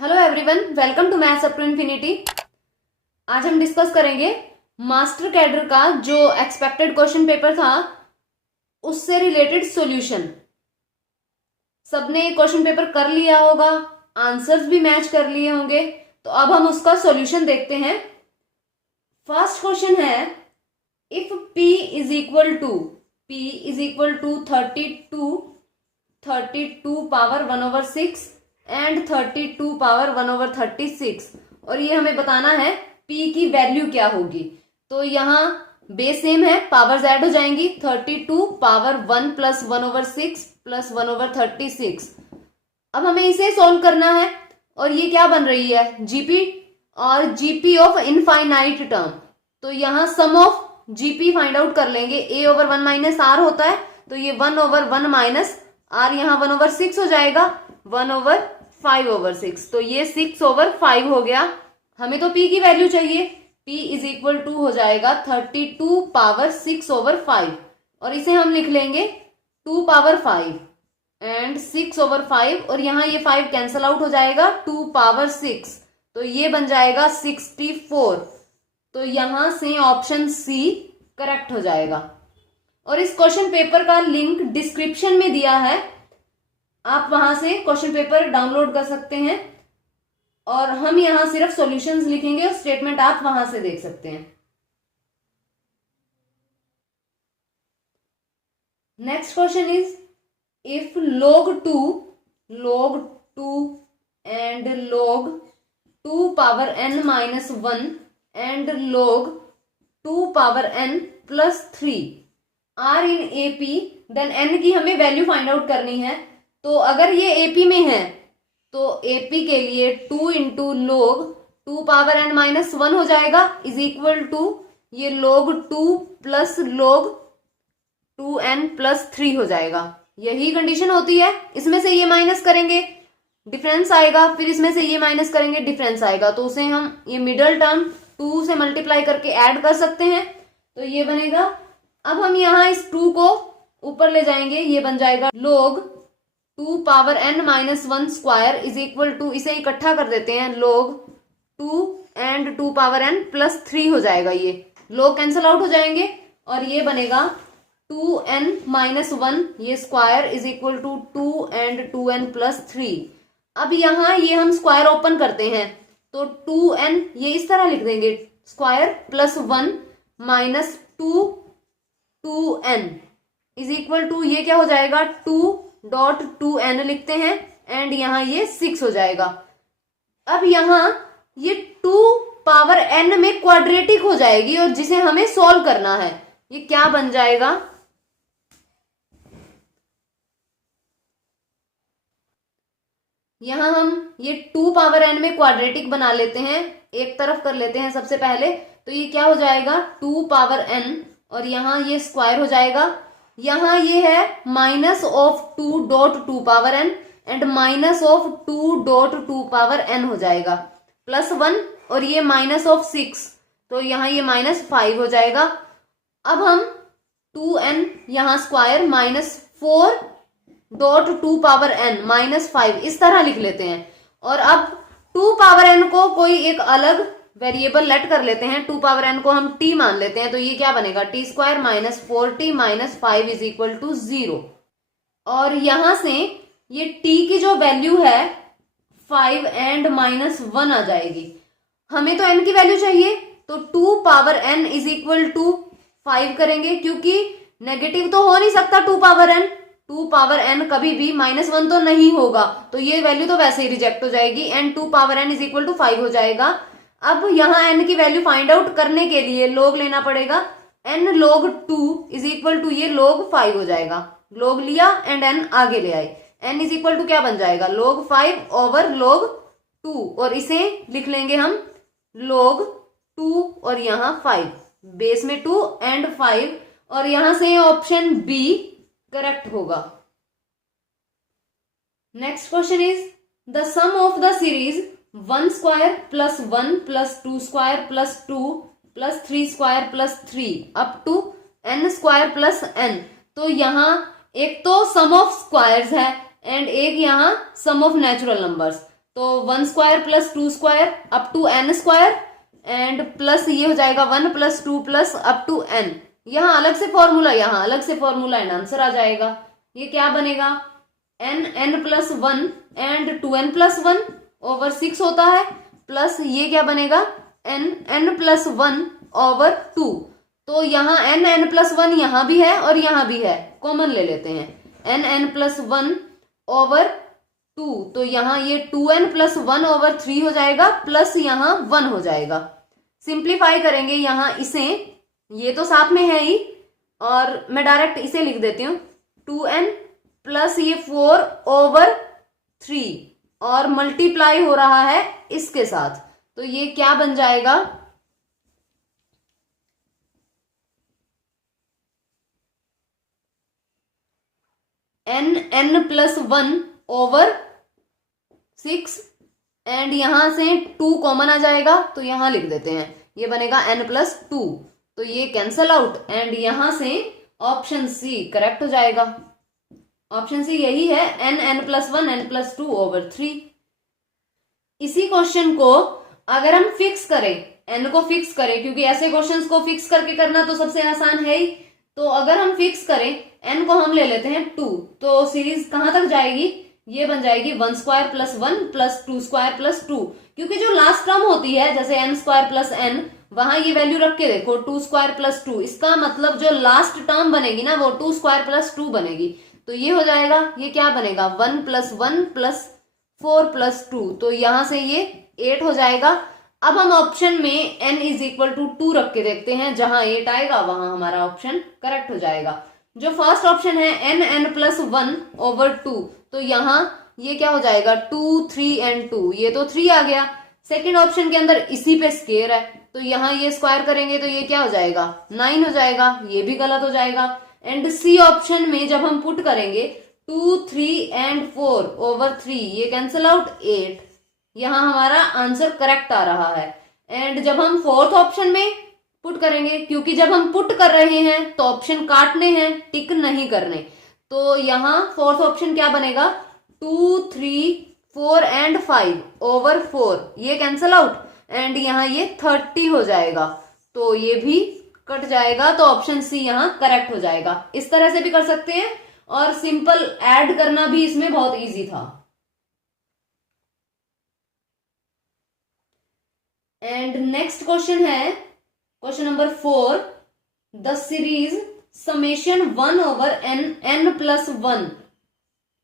Hello everyone, welcome to maths up to infinity. आज हम discuss करेंगे मास्टर कैडर का जो एक्सपेक्टेड क्वेश्चन पेपर था उससे रिलेटेड सॉल्यूशन। सबने क्वेश्चन पेपर कर लिया होगा, आंसर्स भी मैच कर लिए होंगे, तो अब हम उसका सॉल्यूशन देखते हैं। फर्स्ट क्वेश्चन है, if p is equal to 32 power 1/6 and 32 power 1/36, और ये हमें बताना है p की वैल्यू क्या होगी। तो यहाँ बेस सेम है, पावर्स ऐड हो जाएंगी, 32 पावर 1 प्लस 1/6 प्लस 1/36। अब हमें इसे सॉल्व करना है, और ये क्या बन रही है, जीपी, और जीपी ऑफ इनफाइनाइट टर्म। तो यहाँ sum of GP find out कर लेंगे, a/1 माइनस आर होता है, तो ये 1/1 माइनस आर यहाँ 1/6 हो जाएगा, 1/5/6, तो ये 6/5 हो गया। हमें तो p की वैल्यू चाहिए, p इज इक्वल टू हो जाएगा 32 पावर 6/5, और इसे हम लिख लेंगे 2 पावर 5 एंड 6/5, और यहाँ ये 5 कैंसल आउट हो जाएगा, 2 पावर 6, तो ये बन जाएगा 64। तो यहां से ऑप्शन सी करेक्ट हो जाएगा। और इस क्वेश्चन पेपर का लिंक डिस्क्रिप्शन में दिया है, आप वहां से क्वेश्चन पेपर डाउनलोड कर सकते हैं, और हम यहां सिर्फ सॉल्यूशंस लिखेंगे और स्टेटमेंट आप वहां से देख सकते हैं। Next question is, if log 2 and log 2 power n minus 1 and log 2 power n plus 3 are in AP, then n की हमें वैल्यू फाइंड आउट करनी है। तो अगर ये एपी में है तो एपी के लिए 2 into log 2 power n minus 1 हो जाएगा, इज इक्वल टू ये log 2 plus log 2n plus 3 हो जाएगा। यही कंडीशन होती है, इसमें से ये माइनस करेंगे डिफरेंस आएगा, फिर इसमें से ये माइनस करेंगे डिफरेंस आएगा, तो उसे हम ये मिडल टर्म 2 से मल्टीप्लाई करके ऐड कर सकते हैं, तो ये बनेगा। अब हम यहाँ इस 2 को ऊपर ले जाएंगे, ये बन जाएगा log 2 power n minus 1 square is equal to, इसे इकट्ठा कर देते हैं, log 2 and 2 power n plus 3 हो जाएगा, ये log कैंसल आउट हो जाएंगे, और ये बनेगा 2n माइनस 1 ये square is equal to 2 and 2n plus 3। अब यहाँ ये हम स्क्वायर ओपन करते हैं, तो 2n ये इस तरह लिख देंगे, square plus 1 minus 2n is equal to, ये क्या हो जाएगा 2.2n लिखते हैं, एंड यहाँ ये 6 हो जाएगा। अब यहाँ ये 2 पावर n में क्वाड्रेटिक हो जाएगी, और जिसे हमें सॉल्व करना है, ये क्या बन जाएगा, यहां हम ये 2 पावर n में क्वाड्रेटिक बना लेते हैं, एक तरफ कर लेते हैं सबसे पहले, तो ये क्या हो जाएगा 2 पावर n, और यहाँ ये स्क्वायर हो जाएगा, यहाँ ये है minus of 2.2 power n and minus of 2.2 power n हो जाएगा, प्लस 1, और ये माइनस ऑफ 6, तो यहाँ ये माइनस 5 हो जाएगा। अब हम 2n यहाँ square minus 4.2 power n minus 5 इस तरह लिख लेते हैं, और अब 2 पावर n को कोई एक अलग वेरिएबल लेट कर लेते हैं, 2 पावर n को हम t मान लेते हैं, तो ये क्या बनेगा t square minus 4t minus 5 is equal to 0, और यहां से ये t की जो वैल्यू है 5 एंड माइनस 1 आ जाएगी। हमें तो n की वैल्यू चाहिए, तो 2 power n is equal to 5 करेंगे, क्योंकि नेगेटिव तो हो नहीं सकता 2 पावर n कभी भी -1 तो नहीं होगा, तो ये वैल्यू तो वैसे ही रिजेक्ट हो जाएगी, and 2 power n is equal to 5 हो जाएगा। अब यहाँ n की वैल्यू फाइंड आउट करने के लिए log लेना पड़ेगा, n log 2 is equal to ये log 5 हो जाएगा, log लिया एंड n आगे ले आए, n इज इक्वल टू क्या बन जाएगा log 5 ओवर log 2, और इसे लिख लेंगे हम log 2 और यहाँ 5, बेस में 2 एंड 5, और यहां से ऑप्शन बी करेक्ट होगा। Next question is, the sum of the series 1 square plus 1 plus 2 square plus 2 plus 3 square plus 3 up to n square plus n। तो यहाँ एक तो सम ऑफ स्क्वायर्स है एंड एक यहाँ सम ऑफ नेचुरल नंबर्स, तो 1 square plus 2 square up to n square and plus ये हो जाएगा 1 plus 2 plus up to n। यहाँ अलग से फॉर्मूला, यहाँ अलग से फॉर्मूला एंड आंसर आ जाएगा। ये क्या बनेगा, n plus 1 and 2n plus 1 over 6 होता है, प्लस ये क्या बनेगा n प्लस 1 ओवर 2। तो यहाँ n प्लस 1 यहाँ भी है और यहाँ भी है, कॉमन ले लेते हैं n प्लस 1 ओवर 2। तो यहाँ ये 2n प्लस 1 ओवर 3 हो जाएगा, प्लस यहाँ 1 हो जाएगा। सिंप्लीफाई करेंगे यहाँ इसे, ये तो साथ में है ही, और मैं डायरेक्ट इसे लिख देती हूँ 2n प्लस ये 4 ओवर 3 और मल्टीप्लाई हो रहा है इसके साथ। तो ये क्या बन जाएगा, n प्लस 1 ओवर 6 एंड यहां से 2 कॉमन आ जाएगा, तो यहां लिख देते हैं, ये बनेगा n प्लस 2। तो ये कैंसल आउट एंड यहां से ऑप्शन सी करेक्ट हो जाएगा। ऑप्शन सी यही है, n plus 1 n plus 2 over 3। इसी क्वेश्चन को अगर हम फिक्स करें, n को फिक्स करें, क्योंकि ऐसे क्वेश्चंस को फिक्स करके करना तो सबसे आसान है ही, तो अगर हम फिक्स करें n को हम ले लेते हैं 2, तो सीरीज कहां तक जाएगी, ये बन जाएगी 1 square plus 1 plus 2 square plus 2। क्योंकि जो लास्ट टर्म होती है जैसे n स्क्वायर प्लस n, वहां ये वैल्यू रख के देखो 2 स्क्वायर प्लस 2, इसका मतलब जो लास्ट टर्म बनेगी ना वो 2 स्क्वायर प्लस 2 बनेगी। तो ये हो जाएगा, ये क्या बनेगा 1 प्लस 1 प्लस 4 प्लस 2, तो यहां से ये 8 हो जाएगा। अब हम ऑप्शन में n इज इक्वल टू 2 रख के देखते हैं, जहां 8 आएगा वहां हमारा ऑप्शन करेक्ट हो जाएगा। जो फर्स्ट ऑप्शन है n प्लस 1 ओवर 2, तो यहाँ ये क्या हो जाएगा 2 3 एंड 2, ये तो 3 आ गया। सेकेंड ऑप्शन के अंदर इसी पे स्केयर है, तो यहाँ ये स्क्वायर करेंगे तो ये क्या हो जाएगा 9 हो जाएगा, ये भी गलत हो जाएगा। एंड सी ऑप्शन में जब हम पुट करेंगे 2 3 एंड 4 ओवर 3, ये कैंसिल आउट 8, यहाँ हमारा आंसर करेक्ट आ रहा है। एंड जब हम फोर्थ ऑप्शन में पुट करेंगे, क्योंकि जब हम पुट कर रहे हैं तो ऑप्शन काटने हैं, टिक नहीं करने, तो यहाँ फोर्थ ऑप्शन क्या बनेगा 2 3 4 एंड 5 ओवर 4, ये कैंसिल आउट एंड यहाँ ये 30 हो जाएगा, तो ये भी कट जाएगा। तो ऑप्शन सी यहाँ करेक्ट हो जाएगा। इस तरह से भी कर सकते हैं और सिंपल ऐड करना भी इसमें बहुत इजी था। एंड नेक्स्ट क्वेश्चन है question number 4, the series summation 1 over n plus 1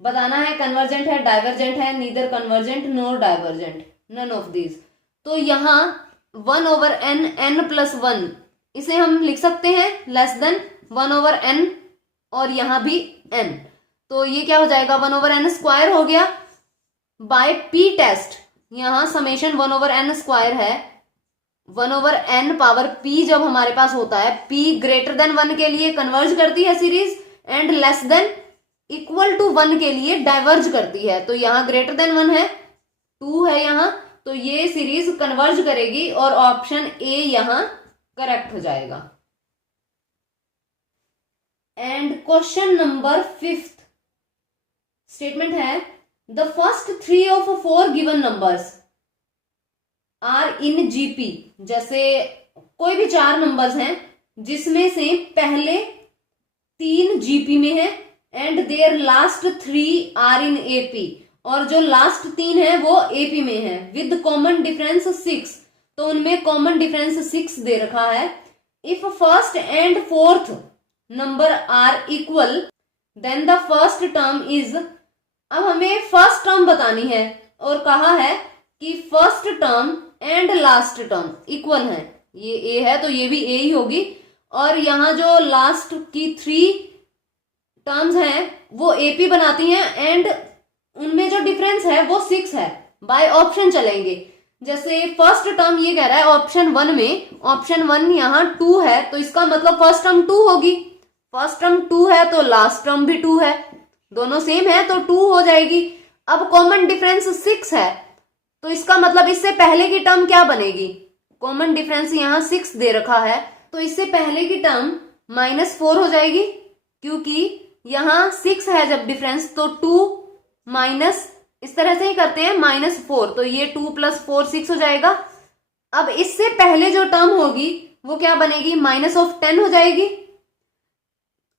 बताना है, कन्वर्जेंट है डाइवर्जेंट है, neither convergent nor divergent, none of these. तो यहाँ 1 ओवर n प्लस 1, इसे हम लिख सकते हैं लेस देन 1 ओवर n और यहाँ भी n, तो ये क्या हो जाएगा 1 ओवर n स्क्वायर हो गया बाय p टेस्ट। यहाँ समेशन 1 ओवर n स्क्वायर है, 1 ओवर n पावर p जब हमारे पास होता है, p ग्रेटर देन 1 के लिए कन्वर्ज करती है series and less than equal to 1 के लिए डाइवर्ज करती है। तो यहाँ ग्रेटर देन 1 है, 2 है यहाँ, तो ये सीरीज कन्वर्ज करेगी और ऑप्शन ए यहाँ करेक्ट हो जाएगा। एंड क्वेश्चन नंबर 5 स्टेटमेंट है, the first 3 of 4 given numbers are in GP. जैसे कोई भी 4 नंबर्स हैं जिसमें से पहले 3 जीपी में है and their last 3 are in AP, और जो लास्ट 3 है वो एपी में है विद कॉमन डिफरेंस 6, तो उनमें कॉमन डिफरेंस 6 दे रखा है। If first and fourth number are equal then the first term is. अब हमें फर्स्ट टर्म बतानी है और कहा है कि first term and last term equal है, ये ए है तो ये भी ए ही होगी, और यहाँ जो लास्ट की 3 टर्म्स हैं वो एपी बनाती हैं एंड उनमें जो डिफरेंस है वो 6 है। बाय ऑप्शन चलेंगे, जैसे फर्स्ट टर्म ये कह रहा है ऑप्शन 1 में, ऑप्शन 1 यहाँ 2 है, तो इसका मतलब फर्स्ट टर्म 2 होगी, फर्स्ट टर्म 2 है तो लास्ट टर्म भी 2 है, दोनों सेम है तो 2 हो जाएगी। अब कॉमन डिफरेंस 6 है, तो इसका मतलब इससे पहले की टर्म क्या बनेगी, कॉमन डिफरेंस यहाँ 6 दे रखा है, तो इससे पहले की टर्म -4 हो जाएगी, क्योंकि यहाँ 6 है जब डिफरेंस, तो 2 - इस तरह से ही करते हैं, -4, तो ये 2 + 4 6 हो जाएगा। अब इससे पहले जो टर्म होगी वो क्या बनेगी, -10 हो जाएगी।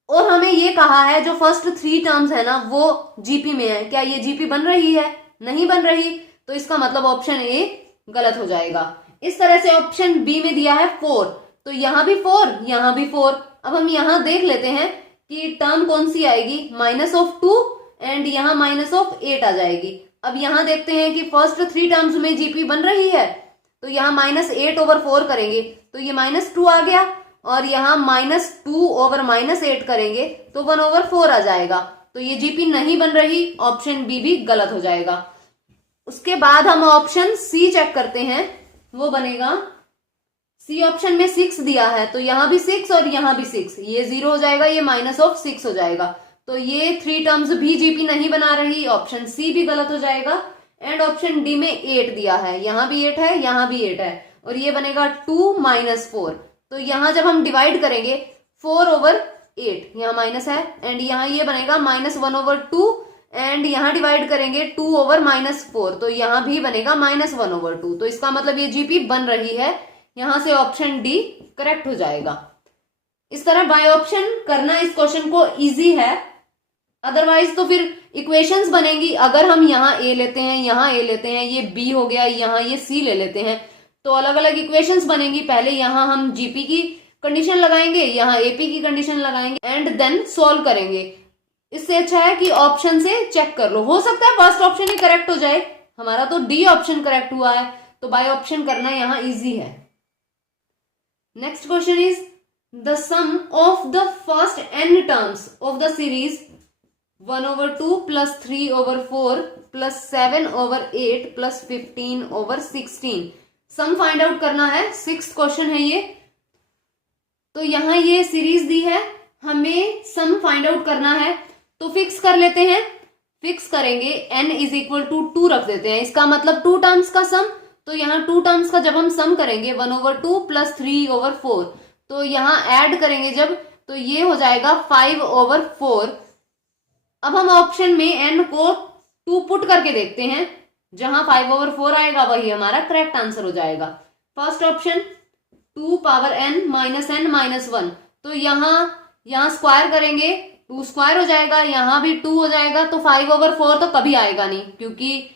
और हमें ये कहा है जो फर्स्ट 3 टर्म्स है ना वो जीपी में है, क्या ये जीपी बन रही है, नहीं बन रही, तो इसका मतलब ऑप्शन ए गलत हो जाएगा। इस तरह से ऑप्शन बी में दिया है 4, तो यहां भी 4, यहां भी 4। अब हम यहां देख लेते हैं कि टर्म कौन सी आएगी, -2 एंड यहां -8 आ जाएगी। अब यहां देखते हैं कि फर्स्ट 3 टर्म्स में जीपी बन रही है, तो यहां -8/4 करेंगे तो ये -2 आ गया, और यहां -2/-8 करेंगे तो 1/4 आ जाएगा। तो ये जीपी नहीं बन रही, ऑप्शन बी भी गलत हो जाएगा। उसके बाद हम ऑप्शन सी चेक करते हैं, वो बनेगा सी ऑप्शन में 6 दिया है, तो यहां भी 6 और यहां भी 6, ये 0 हो जाएगा, ये -6 हो जाएगा। तो ये 3 टर्म्स भी जीपी नहीं बना रही, ऑप्शन सी भी गलत हो जाएगा। एंड ऑप्शन डी में 8 दिया है, यहां भी 8 है, यहां भी 8 है, और ये बनेगा 2 - 4। तो यहां जब हम डिवाइड करेंगे 4/8, यहां माइनस है, एंड यहां ये बनेगा -1/2, एंड यहां डिवाइड करेंगे 2/-4, तो यहां भी बनेगा -1/2। तो इसका मतलब ये जीपी बन रही है, यहां से ऑप्शन डी करेक्ट हो जाएगा। इस तरह बाय ऑप्शन करना इस क्वेश्चन को इजी है, अदरवाइज तो फिर इक्वेशंस बनेंगी। अगर हम यहाँ ए लेते हैं, यहाँ ए लेते हैं, ये बी हो गया, यहाँ ये सी ले लेते हैं, तो अलग अलग इक्वेशंस बनेंगी। पहले यहाँ हम जीपी की कंडीशन लगाएंगे, यहाँ एपी की कंडीशन लगाएंगे, एंड देन सॉल्व करेंगे। इससे अच्छा है कि ऑप्शन से चेक कर लो, हो सकता है फर्स्ट ऑप्शन ही करेक्ट हो जाए। हमारा तो डी ऑप्शन करेक्ट हुआ है, तो बाय ऑप्शन करना यहाँ इजी है। Next question is the sum of the first n terms of the series 1/2 + 3/4 + 7/8 + 15/16 sum find out करना है। 6th क्वेश्चन है ये। तो यहां ये सीरीज दी है, हमें सम फाइंड आउट करना है, तो फिक्स कर लेते हैं। फिक्स करेंगे n = 2 रख देते हैं, इसका मतलब 2 टर्म्स का सम। तो यहाँ 2 टर्म्स का जब हम सम करेंगे 1/2 + 3/4, तो यहाँ ऐड करेंगे जब, तो ये हो जाएगा 5/4। अब हम ऑप्शन में n को 2 पुट करके देखते हैं, जहां 5/4 आएगा वही हमारा करेक्ट आंसर हो जाएगा। फर्स्ट ऑप्शन 2 पावर n - 1, तो यहां स्क्वायर करेंगे 2 स्क्वायर हो जाएगा, यहां भी 2 हो जाएगा, तो 5/4 तो कभी आएगा नहीं, क्योंकि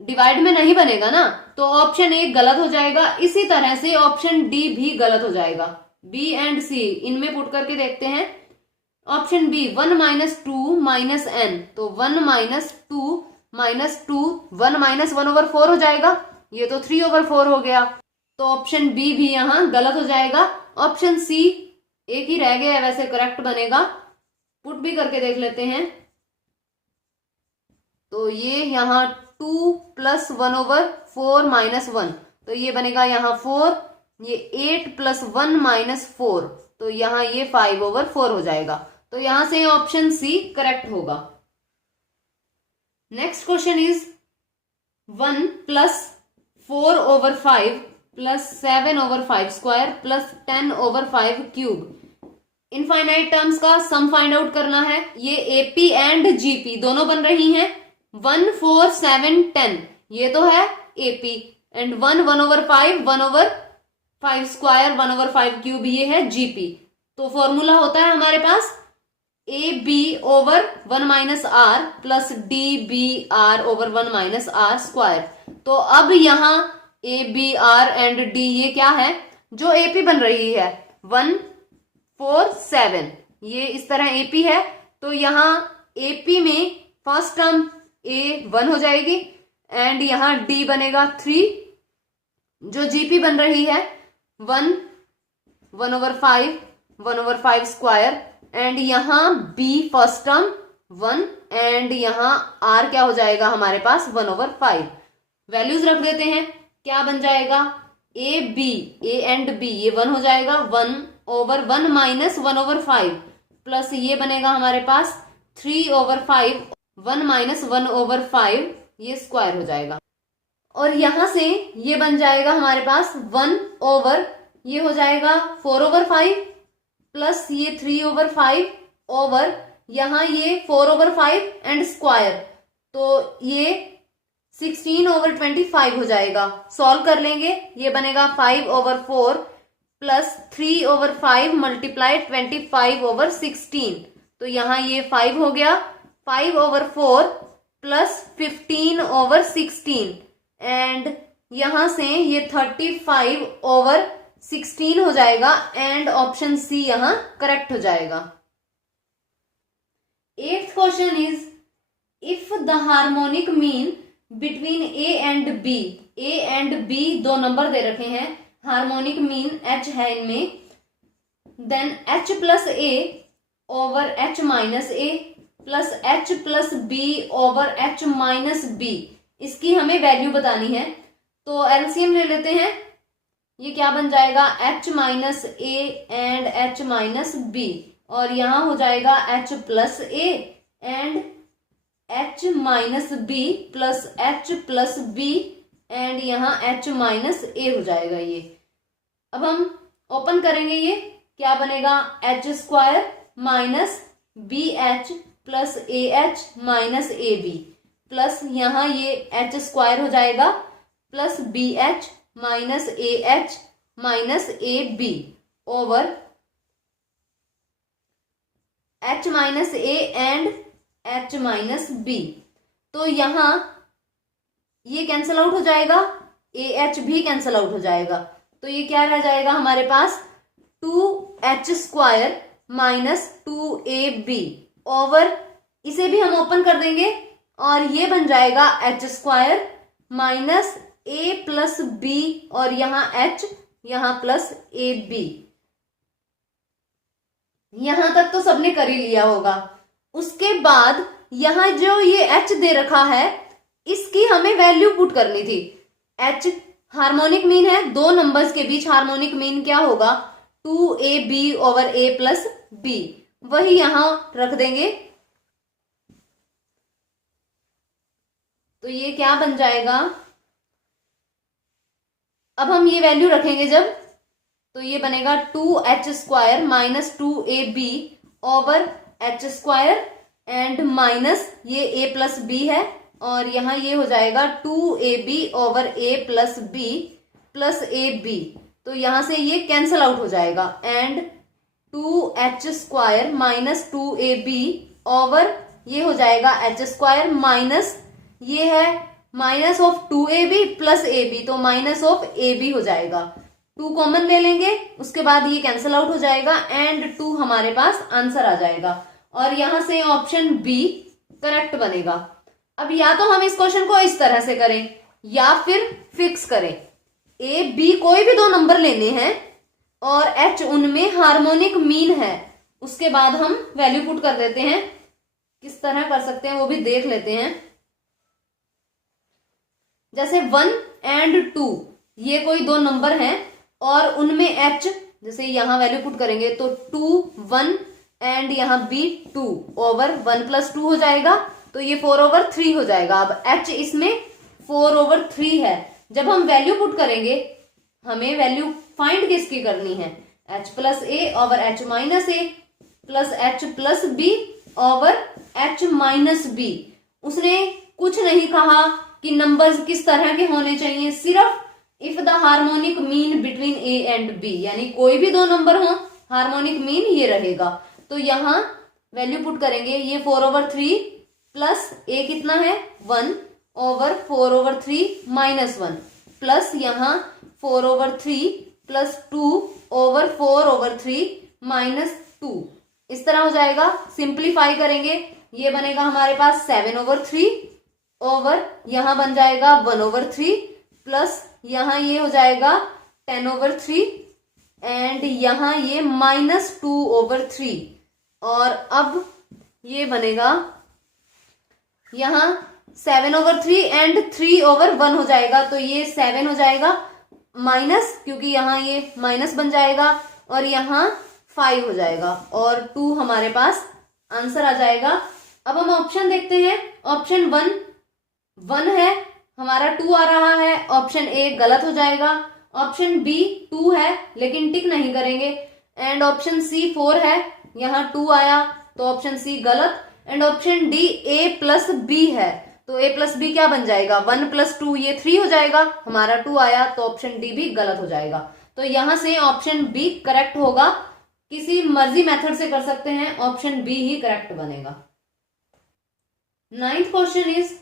डिवाइड में नहीं बनेगा ना, तो ऑप्शन ए गलत हो जाएगा। इसी तरह से ऑप्शन डी भी गलत हो जाएगा। बी एंड सी इनमें पुट करके देखते हैं। ऑप्शन बी 1 - 2 - n, तो 1 - 2 - 2 1 - 1/4 हो जाएगा, ये तो 3/4 हो गया, तो ऑप्शन बी भी यहां गलत हो जाएगा। ऑप्शन सी एक ही रह गया है, वैसे करेक्ट बनेगा, पुट भी करके देख लेते हैं। तो ये यहाँ 2 + 1/4 - 1, तो ये बनेगा यहाँ 4, ये 8 + 1 - 4, तो यहाँ ये 5/4 हो जाएगा। तो यहां से ऑप्शन सी करेक्ट होगा। Next question is 1 + 4/5 + 7/5² + 10/5 cube infinite terms का सम फाइंड आउट करना है। ये एपी एंड जीपी दोनों बन रही हैं। 1 4 7 10 ये तो है एपी, एंड 1 1/5 1/5² 1/5 क्यूब ये है जीपी। तो फॉर्मूला होता है हमारे पास AB/1 - r + DBr/1 - r²। तो अब यहाँ ABR एंड D ये क्या है, जो AP बन रही है 1 4 7, ये इस तरह AP है, तो यहाँ AP में फर्स्ट टर्म A 1 हो जाएगी, एंड यहाँ D बनेगा 3, जो GP बन रही है 1 1/5 1/5², एंड यहाँ B फर्स्ट टर्म 1, एंड यहाँ R क्या हो जाएगा हमारे पास 1/5। वैल्यूज रख देते हैं, क्या बन जाएगा A एंड B ये 1 हो जाएगा, 1/1 - 1/5 प्लस ये बनेगा हमारे पास 3/5 1 - 1/5 ये स्क्वायर हो जाएगा, और यहां से ये बन जाएगा हमारे पास 1 ये हो जाएगा 4/5 प्लस ये 3/5 ओवर यहाँ ये 4/5 एंड स्क्वायर, तो ये 16/25 हो जाएगा। सॉल्व कर लेंगे, ये बनेगा 5/4 प्लस 3/5 मल्टीप्लाई 25/16। तो यहाँ ये 5 हो गया, 5/4 प्लस 15/16 एंड यहां से ये 35/16 हो जाएगा एंड ऑप्शन सी यहां करेक्ट हो जाएगा। 8th question is if the harmonic mean between A and B दो नंबर दे रखे हैं, हार्मोनिक मीन h है इनमें, then h plus A over h minus A plus h plus B over h minus B, इसकी हमें value बतानी है। तो एलसीएम ले लेते हैं, ये क्या बन जाएगा h minus a and h minus b, और यहां हो जाएगा h plus a and h minus b plus h plus B and यहाँ h माइनस ए हो जाएगा ये। अब हम ओपन करेंगे, ये क्या बनेगा h square minus b h plus a h minus a b plus यहाँ ये h स्क्वायर हो जाएगा plus b h minus a h minus a b over h minus a and h minus b. तो यहां ये cancel out हो जाएगा, a h भी कैंसल आउट हो जाएगा, तो ये क्या रह जाएगा हमारे पास 2h square minus 2ab over, इसे भी हम ओपन कर देंगे और ये बन जाएगा h square minus a plus b और यहाँ h यहाँ प्लस ए बी। यहां तक तो सबने कर ही लिया होगा। उसके बाद यहां जो ये h दे रखा है इसकी हमें वैल्यू पुट करनी थी। h हार्मोनिक मीन है, दो नंबर्स के बीच हार्मोनिक मीन क्या होगा 2ab over a plus b, वही यहां रख देंगे। तो ये क्या बन जाएगा, अब हम ये वैल्यू रखेंगे जब, तो ये बनेगा 2h square minus 2ab over h square and minus ये a प्लस बी है और यहाँ ये हो जाएगा 2ab over a plus B plus ab, तो यहां से ये कैंसल आउट हो जाएगा and 2h square minus 2ab over ये हो जाएगा h स्क्वायर माइनस ये है minus of 2ab plus ab, तो माइनस ऑफ ab हो जाएगा। 2 कॉमन ले लेंगे, उसके बाद ये कैंसल आउट हो जाएगा एंड 2 हमारे पास आंसर आ जाएगा और यहां से ऑप्शन बी करेक्ट बनेगा। अब या तो हम इस क्वेश्चन को इस तरह से करें या फिर फिक्स करें, ए बी कोई भी दो नंबर लेने हैं और h उनमें हार्मोनिक मीन है, उसके बाद हम वैल्यू पुट कर देते हैं। किस तरह कर सकते हैं वो भी देख लेते हैं। जैसे 1 एंड 2 ये कोई दो नंबर हैं और उनमें h, जैसे यहां वैल्यू पुट करेंगे तो 2 1 एंड यहां b 2 ओवर 1 प्लस 2 हो जाएगा, तो ये 4/3 हो जाएगा। अब h इसमें 4/3 है, जब हम वैल्यू पुट करेंगे हमें वैल्यू फाइंड किसकी करनी है, h plus A over h minus A plus h plus B over h minus B. उसने कुछ नहीं कहा कि नंबर्स किस तरह के होने चाहिए, सिर्फ if the harmonic mean between A and B, यानी कोई भी दो नंबर हो हार्मोनिक मीन ये रहेगा। तो यहां वैल्यू पुट करेंगे, ये 4/3 प्लस ए कितना है 1 ओवर 4/3 माइनस 1 प्लस यहाँ 4/3 प्लस 2 ओवर 4/3 माइनस 2, इस तरह हो जाएगा। सिंप्लीफाई करेंगे, ये बनेगा हमारे पास 7/3 ओवर यहां बन जाएगा 1/3 प्लस यहां ये हो जाएगा 10/3 एंड यहां ये माइनस 2/3 और अब ये बनेगा यहां 7/3 एंड 3/1 हो जाएगा, तो ये 7 हो जाएगा माइनस, क्योंकि यहां ये माइनस बन जाएगा और यहां 5 हो जाएगा और 2 हमारे पास आंसर आ जाएगा। अब हम ऑप्शन देखते हैं, ऑप्शन 1 है हमारा 2 आ रहा है, ऑप्शन ए गलत हो जाएगा, ऑप्शन बी 2 है लेकिन टिक नहीं करेंगे एंड ऑप्शन सी 4 है, यहाँ 2 आया तो ऑप्शन सी गलत and option D A plus B है, तो a प्लस बी क्या बन जाएगा, 1 प्लस 2 ये 3 हो जाएगा, हमारा 2 आया, तो ऑप्शन डी भी गलत हो जाएगा। तो यहां से ऑप्शन बी करेक्ट होगा। किसी मर्जी मेथड से कर सकते हैं, ऑप्शन बी ही करेक्ट बनेगा। 9th question is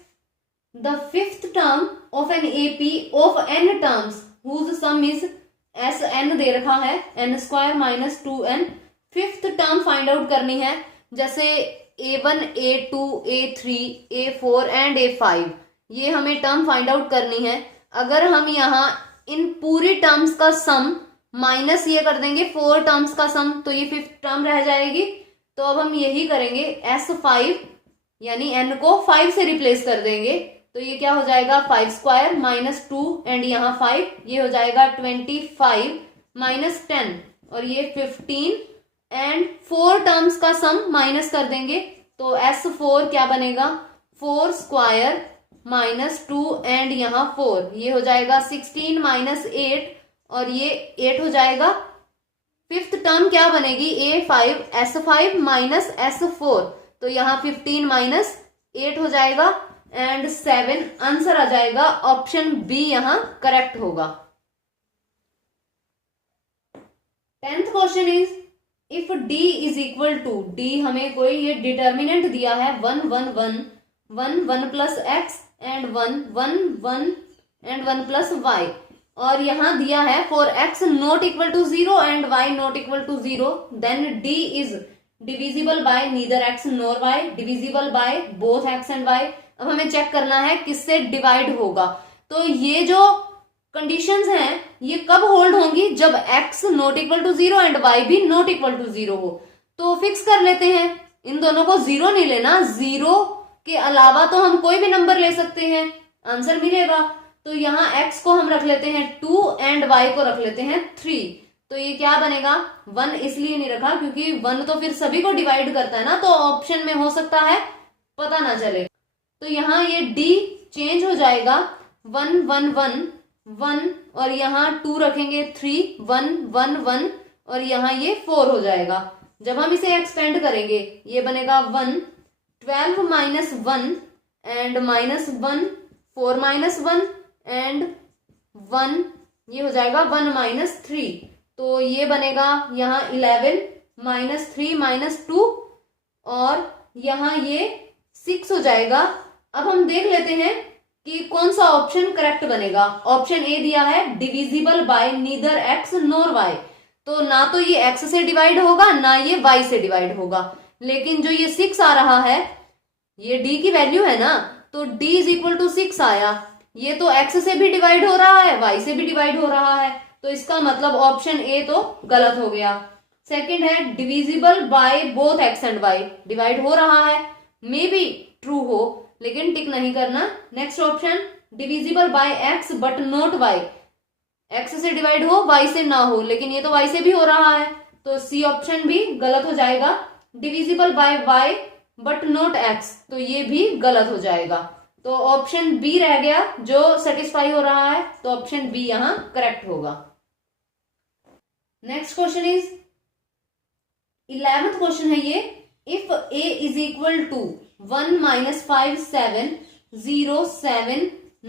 the 5th term of an AP of n terms whose sum is S N दे रखा है, n square minus 2n। 5th term find out करनी है, जैसे a1 a2 a3 a4 and a5, ये हमें term find out करनी है। अगर हम यहाँ इन पूरी टर्म्स का सम माइनस ये कर देंगे 4 टर्म्स का सम, तो ये 5th टर्म रह जाएगी। तो अब हम यही करेंगे, s5 यानी n को 5 से रिप्लेस कर देंगे, तो ये क्या हो जाएगा 5 स्क्वायर माइनस 2 एंड यहाँ 5, ये हो जाएगा 25 माइनस 10 और ये 15 एंड 4 टर्म्स का सम माइनस कर देंगे, तो s4 क्या बनेगा 4 स्क्वायर माइनस 2 एंड यहाँ 4, ये हो जाएगा 16 माइनस 8 और ये 8 हो जाएगा। 5th टर्म क्या बनेगी a5 s5 माइनस s4, तो यहाँ 15 माइनस 8 हो जाएगा एंड 7 आंसर आ जाएगा, ऑप्शन बी यहाँ करेक्ट होगा। 10th question is if d is equal to, d हमें कोई ये डिटर्मिनेंट दिया है 1 1 1 1 1 प्लस एक्स एंड 1 1 1 एंड 1 प्लस वाई, और यहाँ दिया है for x not equal to 0 and y not equal to 0, then d is divisible by neither x nor y, divisible by both x and y। अब हमें check करना है किससे डिवाइड होगा, तो ये जो कंडीशंस हैं ये कब होल्ड होंगी, जब x not equal to 0 and y भी नॉट इक्वल टू 0 हो। तो फिक्स कर लेते हैं, इन दोनों को 0 नहीं लेना, 0 के अलावा तो हम कोई भी नंबर ले सकते हैं, आंसर मिलेगा। तो यहाँ x को हम रख लेते हैं 2 एंड y को रख लेते हैं 3, तो ये क्या बनेगा 1 इसलिए नहीं रखा क्योंकि 1 तो फिर सभी को डिवाइड करता है ना, तो ऑप्शन में हो सकता है पता ना चले। तो यहाँ ये d चेंज हो जाएगा 1 1 1 1 और यहाँ 2 रखेंगे 3 1 1 1 और यहाँ ये 4 हो जाएगा। जब हम इसे एक्सपेंड करेंगे ये बनेगा 1 12 माइनस 1 एंड माइनस 1 4 माइनस 1 एंड 1, ये हो जाएगा 1 माइनस 3, तो ये बनेगा यहाँ 11 माइनस 3 माइनस 2 और यहाँ ये 6 हो जाएगा। अब हम देख लेते हैं कि कौन सा ऑप्शन करेक्ट बनेगा। ऑप्शन ए दिया है divisible by neither x nor y, तो ना तो ये x से डिवाइड होगा ना ये y से डिवाइड होगा, लेकिन जो ये 6 आ रहा है ये d की वैल्यू है ना, तो d इज इक्वल टू 6 आया, ये तो x से भी डिवाइड हो रहा है y से भी डिवाइड हो रहा है, तो इसका मतलब ऑप्शन ए तो गलत हो गया। सेकंड है divisible by both x and y, divide हो रहा है, मे बी ट्रू हो लेकिन टिक नहीं करना। Next option divisible by x but not y, x से डिवाइड हो y से ना हो, लेकिन ये तो y से भी हो रहा है, तो सी ऑप्शन भी गलत हो जाएगा। Divisible by y but not x, तो ये भी गलत हो जाएगा, तो ऑप्शन बी रह गया जो सेटिस्फाई हो रहा है, तो ऑप्शन बी यहां करेक्ट होगा। Next question is 11th question है ये, if a is equal to 1 minus 5 7 0 7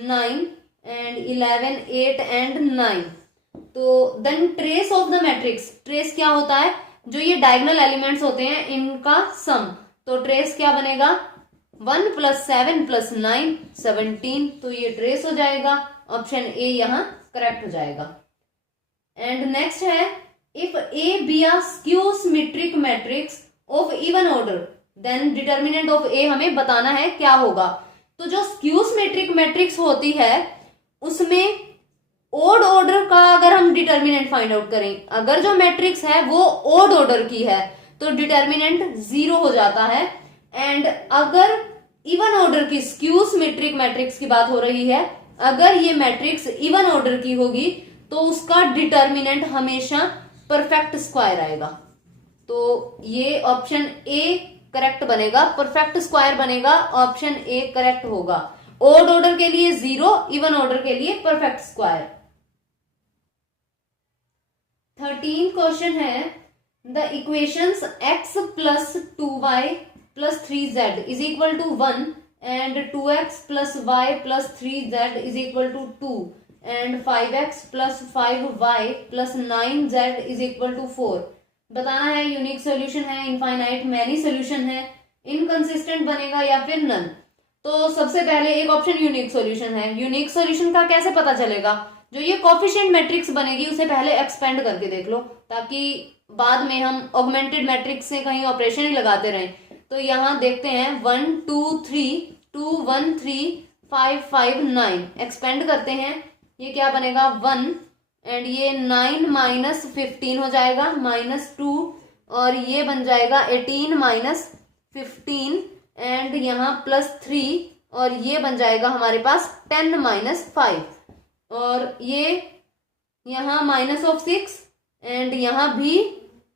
9 and 11 8 and 9, तो then trace of the matrix, trace क्या होता है जो ये डायगोनल एलिमेंट्स होते हैं इनका सम, तो ट्रेस क्या बनेगा 1 प्लस 7 प्लस 9 17, तो ये ट्रेस हो जाएगा, ऑप्शन ए यहां करेक्ट हो जाएगा। एंड नेक्स्ट है if A B a skew symmetric matrix of even order, then determinant of A हमें बताना है क्या होगा। तो जो स्क्यू सिमेट्रिक मैट्रिक्स होती है उसमें ओड ऑर्डर का अगर हम डिटर्मिनेंट फाइंड आउट करें, अगर जो मैट्रिक्स है वो ओड ऑर्डर की है तो डिटर्मिनेंट 0 हो जाता है, एंड अगर इवन ऑर्डर की स्क्यू सिमेट्रिक मैट्रिक्स की बात हो रही है, अगर ये मैट्रिक्स इवन ऑर्डर की होगी तो उसका डिटर्मिनेंट हमेशा परफेक्ट स्क्वायर आएगा, तो ये ऑप्शन ए करेक्ट बनेगा, परफेक्ट स्क्वायर बनेगा, ऑप्शन ए करेक्ट होगा। ओड ऑर्डर के लिए 0, इवन ऑर्डर के लिए परफेक्ट स्क्वायर। 13 क्वेश्चन है the equations x plus 2y plus 3z is equal to 1 and 2x plus y plus 3z is equal to 2 and 5x plus 5y plus 9z is equal to 4। बताना है unique solution है, infinite many solution है, inconsistent बनेगा या फिर none. तो सबसे पहले एक ऑप्शन यूनिक सॉल्यूशन है। यूनिक सॉल्यूशन का कैसे पता चलेगा? जो ये कोफिशिएंट मैट्रिक्स बनेगी उसे पहले एक्सपेंड करके देख लो, ताकि बाद में हम ऑगमेंटेड मैट्रिक्स से कहीं ऑपरेशन ही लगाते रहें। तो यहाँ देखते हैं 1 2 3 2 1 3 5 5 9 एक्सपेंड करते हैं। ये क्या बनेगा 1 एंड ये 9 माइनस 15 हो जाएगा -2 और ये बन जाएगा 18 माइनस 15 एंड यहाँ +3 और ये बन जाएगा हमारे पास 10 माइनस 5 और ये यहाँ -6 एंड यहाँ भी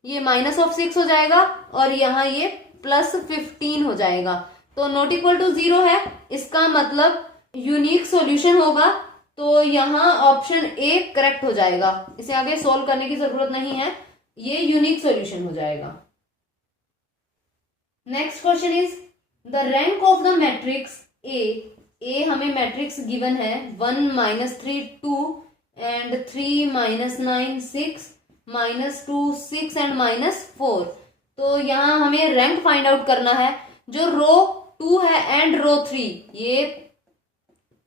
ये -6 हो जाएगा और यहाँ ये +15 हो जाएगा। तो नॉट इक्वल टू 0 है, इसका मतलब यूनिक सॉल्यूशन होगा। तो यहाँ ऑप्शन ए करेक्ट हो जाएगा, इसे आगे सोल्व करने की जरूरत नहीं है, ये यूनिक सॉल्यूशन हो जाएगा। Next question is the rank of the matrix A हमें मैट्रिक्स गिवन है 1 -3 2 एंड 3 -9 6 -2 6 एंड -4। तो यहाँ हमें रैंक फाइंड आउट करना है। जो रो 2 है एंड रो 3, ये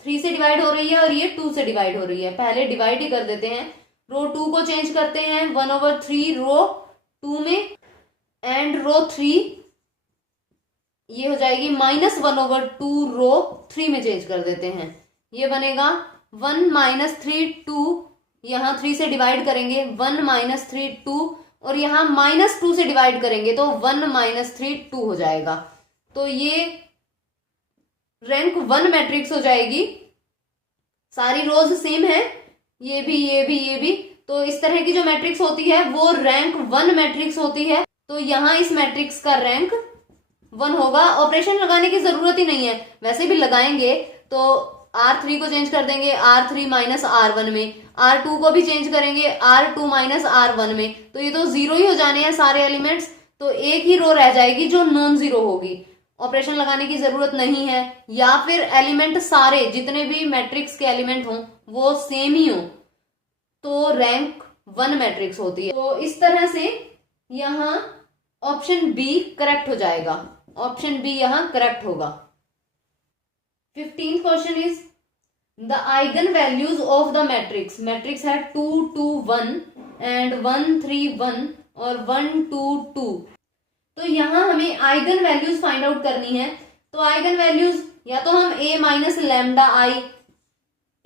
3 से डिवाइड हो रही है और ये 2 से डिवाइड हो रही है। पहले डिवाइड ही कर देते हैं। रो 2 को चेंज करते हैं 1/3 रो 2 में एंड रो 3 ये हो जाएगी -1/2 रो 3 में चेंज कर देते हैं। ये बनेगा 1 -3 2, यहाँ 3 से डिवाइड करेंगे 1 -3 2 और यहाँ -2 से डिवाइड करेंगे तो 1 -3 2 हो जाएगा। तो ये रैंक 1 मैट्रिक्स हो जाएगी। सारी रोज सेम है, ये भी ये भी ये भी। तो इस तरह की जो मैट्रिक्स होती है वो रैंक 1 मैट्रिक्स होती है। तो यहाँ इस मैट्रिक्स का रैंक 1 होगा। ऑपरेशन लगाने की जरूरत ही नहीं है, वैसे भी लगाएंगे तो R3 को चेंज कर देंगे R3 माइनस R1 में, R2 को भी चेंज करेंगे R2 माइनस R1 में। तो ये तो 0 ही हो जाने हैं सारे एलिमेंट्स। तो एक ही रो रह जाएगी जो नॉन जीरो होगी, ऑपरेशन लगाने की जरूरत नहीं है। या फिर एलिमेंट सारे जितने भी मैट्रिक्स के एलिमेंट हों वो सेम ही हो तो रैंक 1 मैट्रिक्स होती है। तो इस तरह से यहाँ ऑप्शन बी करेक्ट हो जाएगा, ऑप्शन बी यहाँ करेक्ट होगा। 15th question is the eigen values of the matrix. Matrix है 2 2 1 एंड 1 3 1 और 1 2 2। तो यहाँ हमें आइगन वैल्यूज फाइंड आउट करनी है। तो आइगन वैल्यूज या तो हम a minus lambda I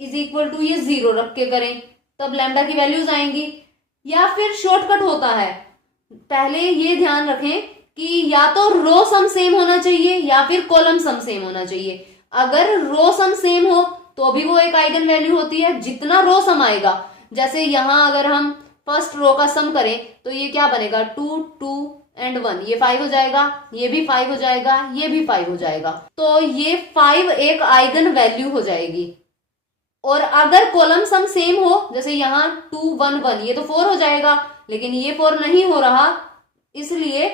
is equal to ये 0 रख के करें, तब लैम्डा की वैल्यूज आएंगी। या फिर शॉर्टकट होता है, पहले ये ध्यान रखें कि या तो रो सम सेम होना चाहिए या फिर कॉलम सम सेम होना चाहिए। अगर रो सम सेम हो तो भी वो एक आइगन वैल्यू होती है। जितना रो सम आएगा, जैसे यहां अगर हम फर्स्ट रो का सम करें तो ये क्या बनेगा 2 2 एंड 1, ये 5 हो जाएगा, ये भी 5 हो जाएगा, ये भी 5 हो जाएगा। तो ये 5 एक आइगन वैल्यू हो जाएगी। और अगर कॉलम सम सेम हो, जैसे यहाँ 2 1 1, ये तो 4 हो जाएगा, लेकिन ये 4 नहीं हो रहा, इसलिए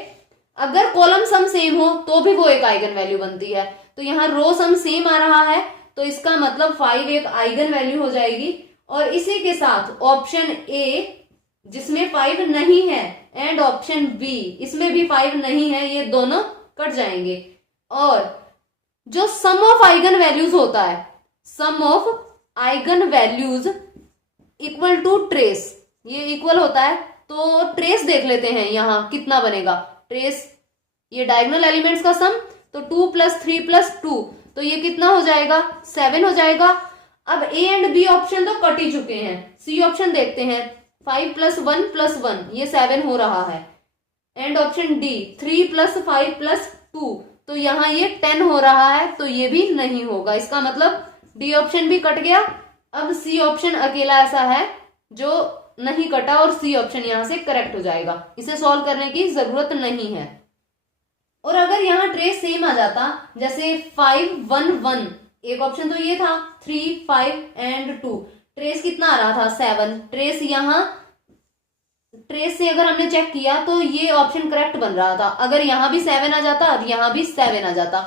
अगर कॉलम सम सेम हो तो भी वो एक आइगन वैल्यू बनती है। तो यहाँ रो सम सेम आ रहा है तो इसका मतलब 5 एक आइगन वैल्यू हो जाएगी। और इसी के साथ ऑप्शन ए जिसमें 5 नहीं है एंड ऑप्शन बी इसमें भी 5 नहीं है, ये दोनों कट जाएंगे। और जो सम ऑफ आइगन वैल्यूज होता है, sum of eigen values equal to trace, ये इक्वल होता है। तो ट्रेस देख लेते हैं यहाँ कितना बनेगा। ट्रेस ये डायगोनल एलिमेंट्स का सम, तो 2 + 3 + 2, तो ये कितना हो जाएगा 7 हो जाएगा। अब ए एंड बी ऑप्शन तो कट ही चुके हैं, सी ऑप्शन देखते हैं 5 + 1 + 1, ये 7 हो रहा है। एंड ऑप्शन डी 3 + 5 + 2, तो यहाँ ये 10 हो रहा है, तो ये भी नहीं होगा। इसका मतलब डी ऑप्शन भी कट गया। अब सी ऑप्शन अकेला ऐसा है जो नहीं कटा और सी ऑप्शन यहां से करेक्ट हो जाएगा। इसे सॉल्व करने की जरूरत नहीं है। और अगर यहाँ ट्रेस सेम आ जाता, जैसे 5 1 1, एक ऑप्शन तो ये था 3 5 एंड 2, ट्रेस कितना आ रहा था 7। ट्रेस यहाँ ट्रेस से अगर हमने चेक किया तो ये ऑप्शन करेक्ट बन रहा था। अगर यहाँ भी 7 आ जाता और यहाँ भी 7 आ जाता,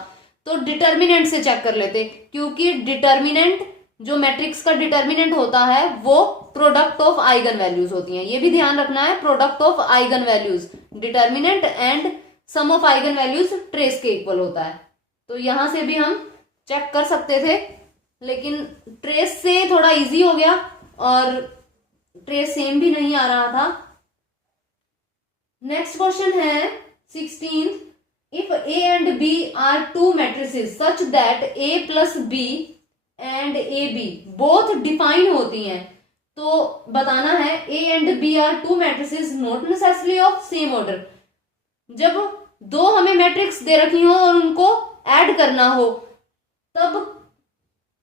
तो डिटर्मिनेंट से चेक कर लेते, क्योंकि डिटर्मिनेंट जो मैट्रिक्स का डिटर्मिनेंट होता है वो प्रोडक्ट ऑफ आइगन वैल्यूज होती हैं, ये भी ध्यान रखना है, product of eigen values, determinant and sum of eigen values trace के इक्वल होता है। तो यहां से भी हम चेक कर सकते थे, लेकिन ट्रेस से थोड़ा इजी हो गया और ट्रेस सेम भी नहीं आ रहा था। नेक्स्ट क्वेश्चन है 16th, if A and B are two matrices such that A plus B and A B both define होती हैं, तो बताना है A and B are two matrices not necessarily of same order. जब दो हमें matrix दे रखी हो और उनको ऐड करना हो, तब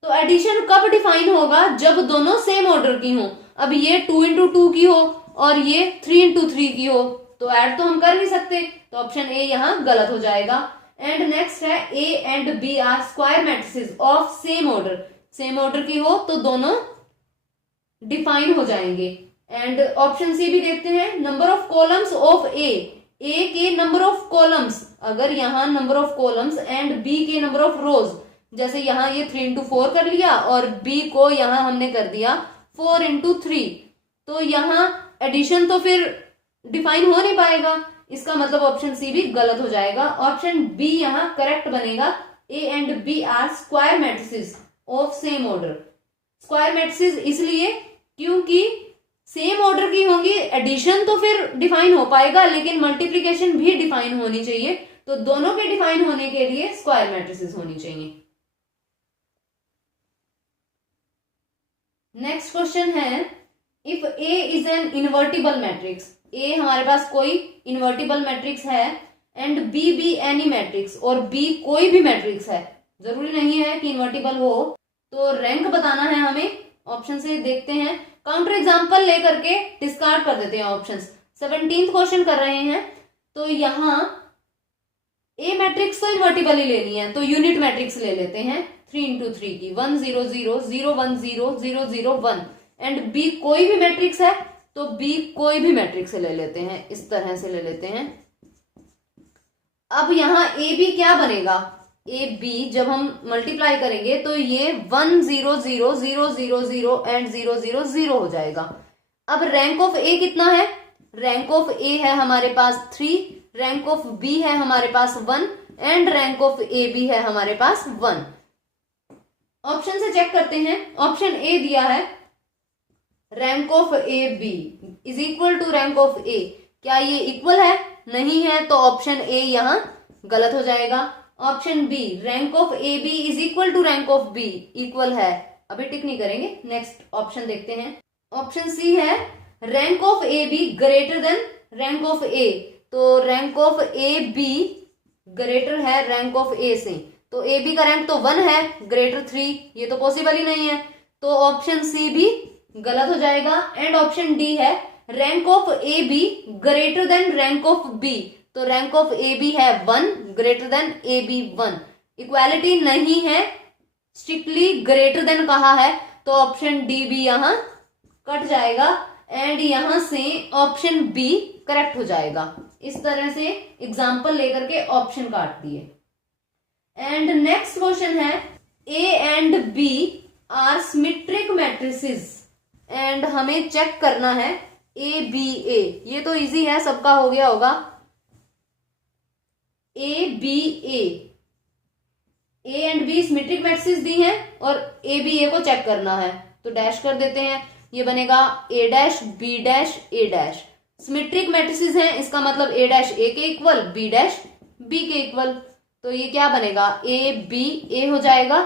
तो एडिशन कब डिफाइन होगा, जब दोनों सेम ऑर्डर की हो। अब ये 2 इंटू 2 की हो और ये 3 इंटू 3 की हो, तो ऐड तो हम कर नहीं सकते, तो ऑप्शन ए यहां गलत हो जाएगा। एंड नेक्स्ट है A and B are square matrices of same order, same order की हो तो दोनों डिफाइन हो जाएंगे। एंड ऑप्शन सी भी देखते हैं, number of columns of A के नंबर ऑफ कॉलम्स, अगर यहाँ number of columns and B के नंबर ऑफ रोज, जैसे यहाँ ये 3 इंटू 4 कर लिया और बी को यहाँ हमने कर दिया 4 इंटू 3, तो यहाँ एडिशन तो फिर डिफाइन हो नहीं पाएगा, इसका मतलब ऑप्शन सी भी गलत हो जाएगा। ऑप्शन बी यहाँ करेक्ट बनेगा, A and B are square matrices of same order. Square matrices इसलिए क्योंकि सेम ऑर्डर की होंगी, एडिशन तो फिर डिफाइन हो पाएगा, लेकिन मल्टीप्लीकेशन भी डिफाइन होनी चाहिए, तो दोनों के डिफाइन होने के लिए स्क्वायर मैट्रिसेस होनी चाहिए। नेक्स्ट क्वेश्चन है, if A is an invertible matrix, A हमारे पास कोई इन्वर्टिबल मैट्रिक्स है, and B be any matrix, और बी कोई भी मैट्रिक्स है, जरूरी नहीं है कि इन्वर्टिबल हो, तो रैंक बताना है हमें। ऑप्शन से देखते हैं, काउंटर एग्जाम्पल लेकर के डिस्कार्ड कर देते हैं ऑप्शंस। 17th क्वेश्चन कर रहे हैं, तो यहाँ ए मैट्रिक्स तो इन्वर्टिबल ही लेनी है, तो यूनिट मैट्रिक्स ले लेते हैं 3 इंटू 3 की, 1 0 0 0 1 0 0 0 1, एंड बी कोई भी मैट्रिक्स है तो बी कोई भी मैट्रिक्स ले लेते हैं, इस तरह से ले लेते हैं। अब यहाँ ए बी क्या बनेगा, ए बी जब हम मल्टीप्लाई करेंगे तो ये 1 0 0 0 0 0 एंड 0 0 0 हो जाएगा। अब रैंक ऑफ ए कितना है, रैंक ऑफ ए है हमारे पास 3, रैंक ऑफ बी है हमारे पास 1 and rank of A B है हमारे पास 1। ऑप्शन से चेक करते हैं, ऑप्शन ए दिया है rank of A B is equal to rank of A, क्या ये इक्वल है, नहीं है, तो ऑप्शन ए यहां गलत हो जाएगा। Option B rank of A B is equal to rank of B, equal है, अभी टिक नहीं करेंगे, नेक्स्ट ऑप्शन देखते हैं। ऑप्शन सी है rank of A B greater than rank of A, तो rank of A B greater है rank of A से, तो ए बी का रैंक तो 1 है, ग्रेटर 3, ये तो पॉसिबल ही नहीं है, तो ऑप्शन सी भी गलत हो जाएगा। एंड ऑप्शन डी है rank of A B greater than rank of B, तो रैंक ऑफ ए बी है 1 greater than A B 1, equality नहीं है, स्ट्रिक्टली ग्रेटर देन कहा है, तो ऑप्शन डी भी यहां कट जाएगा एंड यहां से ऑप्शन बी करेक्ट हो जाएगा। इस तरह से एग्जाम्पल लेकर के ऑप्शन काट दिए। एंड नेक्स्ट क्वेश्चन है, A and B are symmetric matrices, and हमें चेक करना है ए बी ए, ये तो इजी है, सबका हो गया होगा, A B A and B symmetric matrices दी हैं और ए बी ए को चेक करना है, तो डैश कर देते हैं, ये बनेगा ए डैश बी डैश ए डैश, सिमेट्रिक मैट्रिसेस हैं, इसका मतलब ए डैश ए के इक्वल, बी डैश बी के इक्वल, तो ये क्या बनेगा ए बी ए हो जाएगा,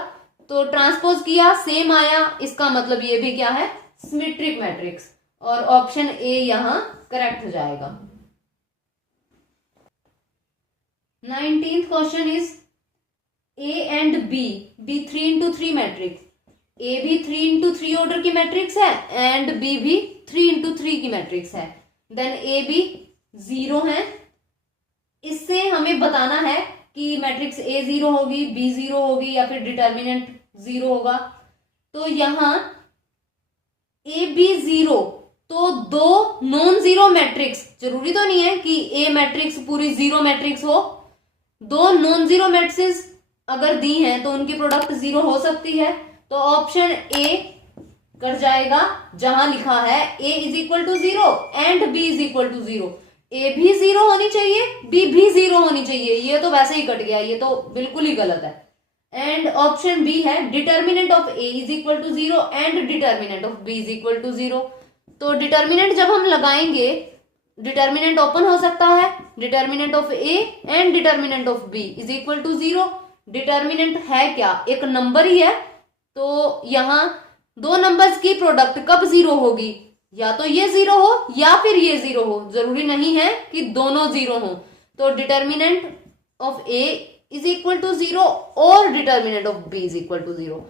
तो ट्रांसपोज किया सेम आया, इसका मतलब ये भी क्या है सिमेट्रिक मैट्रिक्स, और ऑप्शन ए यहां करेक्ट हो जाएगा। 19th question is A and B 3 into 3 matrix, A भी 3 इंटू 3 ऑर्डर की मैट्रिक्स है एंड बी भी 3 इंटू 3 की मैट्रिक्स है, देन ए बी 0 है, इससे हमें बताना है कि मैट्रिक्स ए 0 होगी, बी 0 होगी या फिर डिटर्मिनेंट 0 होगा, तो यहां ए बी 0, तो दो नॉन जीरो मैट्रिक्स, जरूरी तो नहीं है कि ए मैट्रिक्स पूरी जीरो मैट्रिक्स हो, दो नॉन जीरो मैट्रिक्स अगर दी हैं तो उनकी प्रोडक्ट जीरो हो सकती है। तो ऑप्शन ए कर जाएगा, जहां लिखा है a is equal to zero and b is equal to zero. A भी जीरो होनी चाहिए, बी भी जीरो होनी चाहिए, ये तो वैसे ही कट गया, ये तो बिल्कुल ही गलत है। एंड ऑप्शन बी है determinant of A is equal to zero and determinant of B is equal to zero. तो डिटर्मिनेंट जब हम लगाएंगे, डिटर्मिनेंट ओपन हो सकता है, determinant of A and determinant of B is equal to zero. Determinant है क्या, एक नंबर ही है, तो यहां दो नंबर्स की प्रोडक्ट कब जीरो होगी, या तो ये जीरो हो या फिर ये जीरो हो, जरूरी नहीं है कि दोनों जीरो हो। तो determinant of A is equal to zero और determinant of B is equal to zero,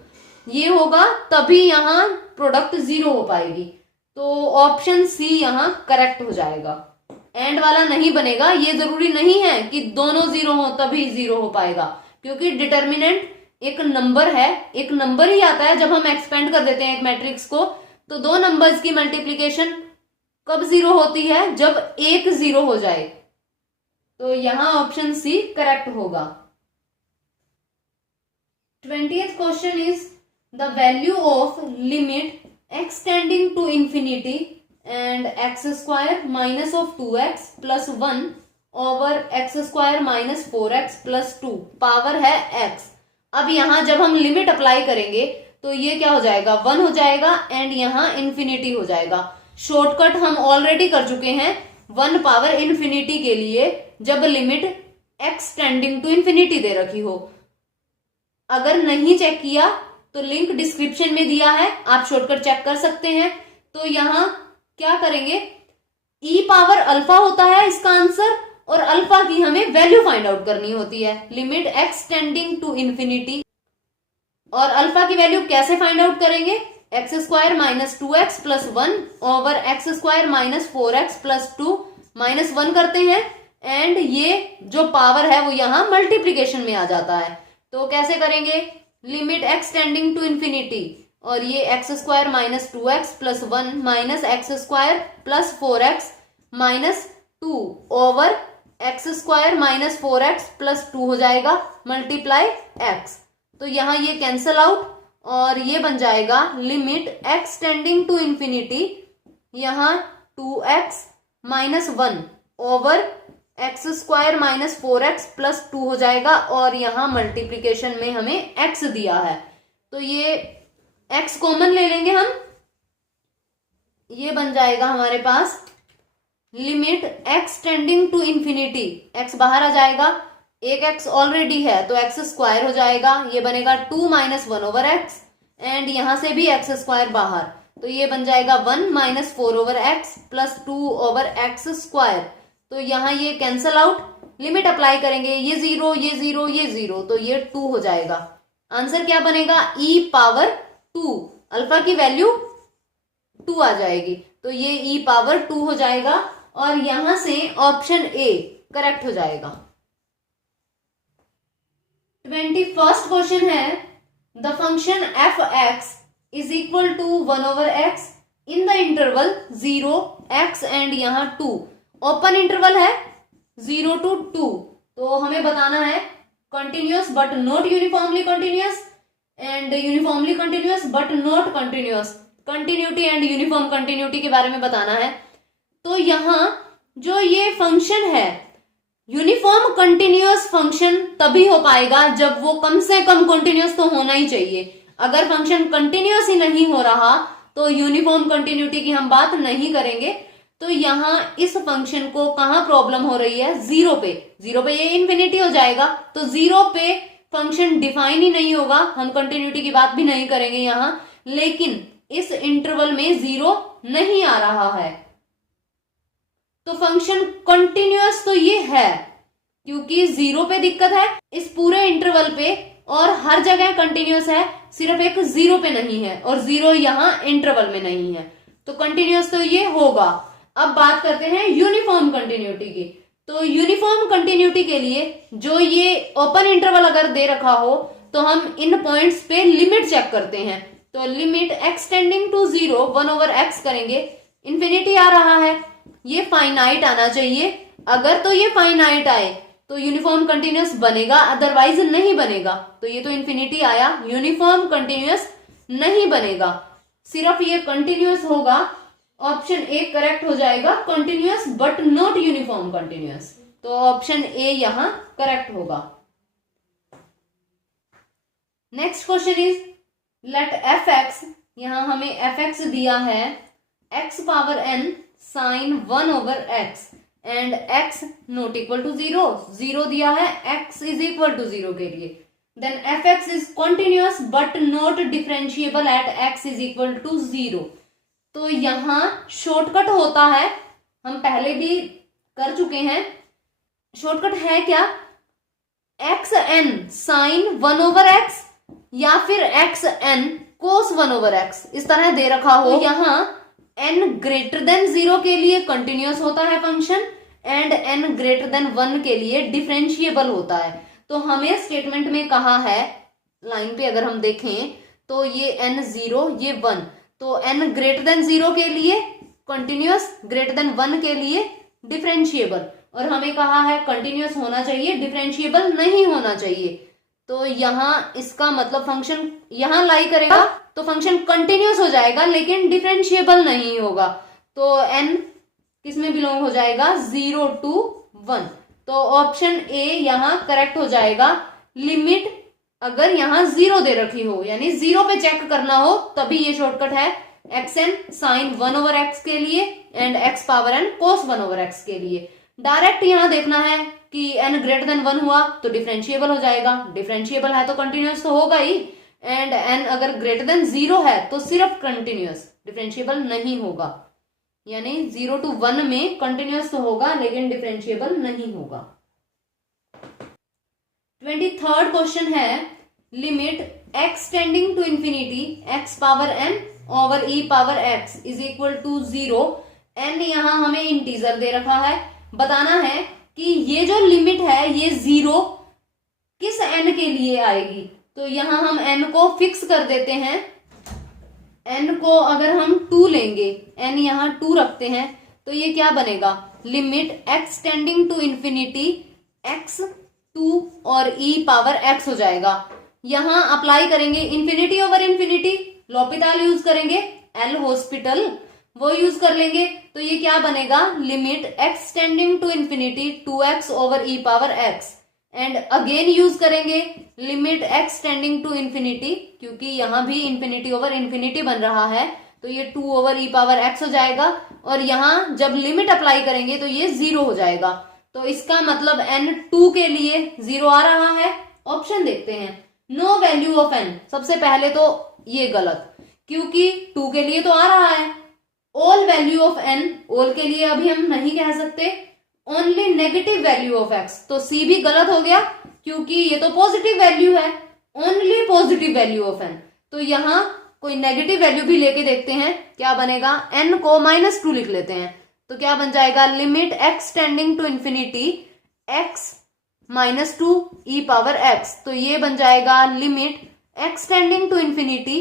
ये होगा तभी यहां प्रोडक्ट जीरो हो पाएगी। तो ऑप्शन सी यहां करेक्ट हो जाएगा, एंड वाला नहीं बनेगा। ये जरूरी नहीं है कि दोनों जीरो हो तभी जीरो हो पाएगा, क्योंकि डिटर्मिनेंट एक नंबर है, एक नंबर ही आता है जब हम एक्सपेंड कर देते हैं एक मैट्रिक्स को। तो दो नंबर्स की मल्टीप्लीकेशन कब जीरो होती है, जब एक जीरो हो जाए। तो यहां ऑप्शन सी करेक्ट होगा। 20th question is the value of limit x tending to infinity and x square minus of 2x plus 1 over x square minus 4x plus 2 power है x। अब यहां जब हम लिमिट अप्लाई करेंगे तो ये क्या हो जाएगा, 1 हो जाएगा एंड यहां इंफिनिटी हो जाएगा। शॉर्टकट हम ऑलरेडी कर चुके हैं 1 पावर इंफिनिटी के लिए, जब limit x tending to infinity दे रखी हो। अगर नहीं चेक किया तो लिंक डिस्क्रिप्शन में दिया है, आप शॉर्टकट चेक कर सकते हैं। तो यहां क्या करेंगे, e पावर अल्फा होता है इसका आंसर, और अल्फा की हमें वैल्यू फाइंड आउट करनी होती है, limit x tending to infinity. और अल्फा की वैल्यू कैसे फाइंड आउट करेंगे, x square minus 2x plus 1 over x square minus 4x plus 2 minus 1 करते हैं, एंड ये जो पावर है वो यहां मल्टीप्लीकेशन में आ जाता है। तो कैसे करेंगे, limit x tending to infinity, और ये x square minus 2x plus 1 minus x square plus 4x minus 2 over x square minus 4x plus 2 हो जाएगा मल्टीप्लाई x। तो यहां ये कैंसल आउट और ये बन जाएगा limit x tending to infinity, यहां 2x minus 1 over x square minus 4x plus 2 हो जाएगा, और यहां मल्टीप्लीकेशन में हमें x दिया है तो ये x कॉमन ले लेंगे हम, ये बन जाएगा हमारे पास limit x tending to infinity, x बाहर आ जाएगा, एक x ऑलरेडी है तो x स्क्वायर हो जाएगा, ये बनेगा 2 माइनस 1 ओवर x, एंड यहां से भी x स्क्वायर बाहर, तो ये बन जाएगा 1 minus 4 over x plus 2 over x square. तो यहां ये कैंसल आउट, लिमिट अप्लाई करेंगे, ये जीरो ये जीरो ये जीरो, तो ये 2 हो जाएगा। आंसर क्या बनेगा, e पावर 2, अल्फा की वैल्यू 2 आ जाएगी, तो ये e पावर 2 हो जाएगा, और यहां से ऑप्शन ए करेक्ट हो जाएगा। 21st क्वेश्चन है the function f x is equal to 1 over x in the interval 0 x and यहां 2, ओपन इंटरवल है 0 to 2, तो हमें बताना है continuous but not uniformly continuous and uniformly continuous but not continuous, continuity and uniform continuity के बारे में बताना है। तो यहां जो ये फंक्शन है यूनिफॉर्म कंटिन्यूअस फंक्शन तभी हो पाएगा जब वो कम से कम कंटिन्यूअस तो होना ही चाहिए। अगर फंक्शन कंटिन्यूअस ही नहीं हो रहा तो यूनिफॉर्म कंटिन्यूटी की हम बात नहीं करेंगे। तो यहां इस फंक्शन को कहां प्रॉब्लम हो रही है, जीरो पे, जीरो पे ये इंफिनिटी हो जाएगा, तो जीरो पे फंक्शन डिफाइन ही नहीं होगा, हम कंटिन्यूटी की बात भी नहीं करेंगे यहां। लेकिन इस इंटरवल में जीरो नहीं आ रहा है तो फंक्शन कंटिन्यूअस तो ये है, क्योंकि जीरो पे दिक्कत है इस पूरे इंटरवल पे, और हर जगह कंटिन्यूअस है, सिर्फ एक जीरो पे नहीं है, और जीरो यहां इंटरवल में नहीं है, तो कंटिन्यूअस तो ये होगा। अब बात करते हैं यूनिफॉर्म कंटिन्यूटी की। तो यूनिफॉर्म कंटिन्यूटी के लिए जो ये ओपन इंटरवल अगर दे रखा हो तो हम इन पॉइंट्स पे लिमिट चेक करते हैं। तो limit x tending to 0 1 over x करेंगे, इंफिनिटी आ रहा है, ये फाइनाइट आना चाहिए। अगर तो ये फाइनाइट आए तो यूनिफॉर्म कंटिन्यूअस बनेगा, अदरवाइज नहीं बनेगा। तो ये तो इन्फिनिटी आया, यूनिफॉर्म कंटिन्यूअस नहीं बनेगा, सिर्फ ये कंटिन्यूअस होगा। ऑप्शन ए करेक्ट हो जाएगा, continuous but not uniform continuous. तो ऑप्शन ए यहां करेक्ट होगा। Next question is let f x, यहां हमें एफ एक्स दिया है x power n sine 1/x and x not equal to 0, 0 दिया है, x इज इक्वल टू 0 के लिए। Then f x is continuous but not differentiable at x is equal to 0। तो यहां शॉर्टकट होता है, हम पहले भी कर चुके हैं। शॉर्टकट है क्या, एक्स एन साइन 1/x या फिर एक्स एन कोस 1/x, इस तरह दे रखा हो। यहां n ग्रेटर देन 0 के लिए कंटिन्यूअस होता है function and n greater than 1 के लिए डिफरेंशिएबल होता है। तो हमें स्टेटमेंट में कहा है, लाइन पे अगर हम देखें तो ये n 0 ये 1, तो n ग्रेटर देन 0 के लिए कंटिन्यूअस, ग्रेटर देन 1 के लिए डिफरेंशिएबल, और हमें कहा है कंटिन्यूअस होना चाहिए, डिफरेंशिएबल नहीं होना चाहिए। तो यहां इसका मतलब फंक्शन यहां लाई करेगा तो फंक्शन कंटिन्यूअस हो जाएगा लेकिन डिफरेंशिएबल नहीं होगा। तो n किसमें बिलोंग हो जाएगा, 0 to 1। तो ऑप्शन ए यहां करेक्ट हो जाएगा। लिमिट अगर यहां 0 दे रखी हो, यानी 0 पे चेक करना हो, तभी ये शॉर्टकट है एक्स एन साइन 1/x के लिए and x power n cos 1/x के लिए। डायरेक्ट यहां देखना है कि n ग्रेटर देन 1 हुआ तो डिफरेंशिएबल हो जाएगा, डिफरेंशिएबल है तो कंटिन्यूअस तो होगा ही, एंड n अगर ग्रेटर देन 0 है तो सिर्फ कंटिन्यूअस, डिफरेंशिएबल नहीं होगा। यानी 0 to 1 में कंटिन्यूअस तो होगा लेकिन डिफरेंशिएबल नहीं होगा। 23rd क्वेश्चन है limit x tending to infinity x power n over e power x is equal to 0। n यहां हमें इंटीजर दे रखा है, बताना है कि ये जो लिमिट है ये 0 किस n के लिए आएगी। तो यहां हम n को फिक्स कर देते हैं। n को अगर हम 2 लेंगे, n यहां 2 रखते हैं, तो ये क्या बनेगा, limit x tending to infinity x 2 और e पावर x हो जाएगा। यहां अप्लाई करेंगे infinity over infinity, L'Hopital use करेंगे, एल हॉस्पिटल वो यूज कर लेंगे। तो ये क्या बनेगा, limit x tending to infinity 2x over e power x and again use करेंगे limit x tending to infinity, क्योंकि यहां भी इंफिनिटी ओवर इंफिनिटी बन रहा है, तो ये 2 ओवर e पावर x हो जाएगा। और यहां जब लिमिट अप्लाई करेंगे तो ये 0 हो जाएगा। तो इसका मतलब n 2 के लिए 0 आ रहा है। ऑप्शन देखते हैं, नो वैल्यू ऑफ n, सबसे पहले तो ये गलत, क्योंकि 2 के लिए तो आ रहा है। All value of n, all के लिए अभी हम नहीं कह सकते। Only negative value of x, तो c भी गलत हो गया क्योंकि ये तो पॉजिटिव वैल्यू है। Only positive value of n, तो यहां कोई नेगेटिव वैल्यू भी लेके देखते हैं क्या बनेगा, n को -2 लिख लेते हैं, तो क्या बन जाएगा, limit x tending to infinity x -2 e power x। तो ये बन जाएगा limit x tending to infinity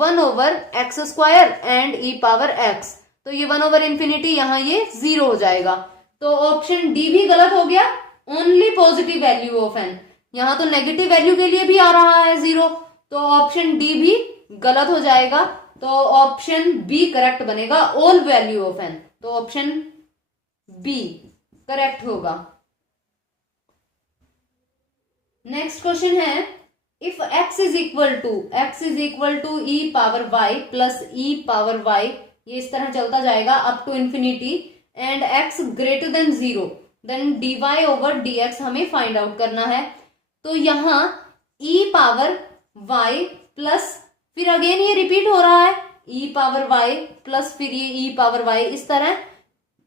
1 over x square and e power x। तो ये 1 ओवर इंफिनिटी यहां ये 0 हो जाएगा। तो ऑप्शन डी भी गलत हो गया, only positive value of n, यहां तो नेगेटिव वैल्यू के लिए भी आ रहा है 0, तो ऑप्शन डी भी गलत हो जाएगा। तो ऑप्शन बी करेक्ट बनेगा, ऑल वैल्यू ऑफ n। तो ऑप्शन बी करेक्ट होगा। नेक्स्ट क्वेश्चन है, if x is equal to e power y plus e power y, ये इस तरह चलता जाएगा up to infinity, and x greater than 0, then dy over dx हमें find out करना है। तो यहां e पावर y प्लस फिर अगेन ये रिपीट हो रहा है, e पावर y प्लस फिर ये e पावर y, इस तरह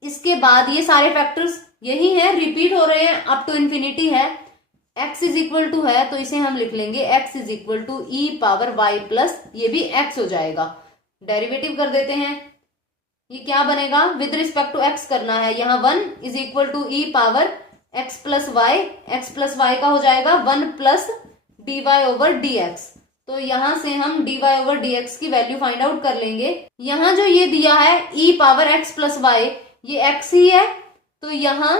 इसके बाद ये सारे फैक्टर्स यही है, रिपीट हो रहे हैं, अप टू इंफिनिटी है। x इज इक्वल टू है तो इसे हम लिख लेंगे x is equal to e power y plus ये भी x हो जाएगा। डेरिवेटिव कर देते हैं, ये क्या बनेगा, विद रिस्पेक्ट टू x करना है। यहाँ 1 is equal to e power x plus y का हो जाएगा 1 प्लस dy ओवर dx। तो यहां से हम dy ओवर dx की वैल्यू फाइंड आउट कर लेंगे। यहां जो ये दिया है e power x plus y, ये x ही है, तो यहां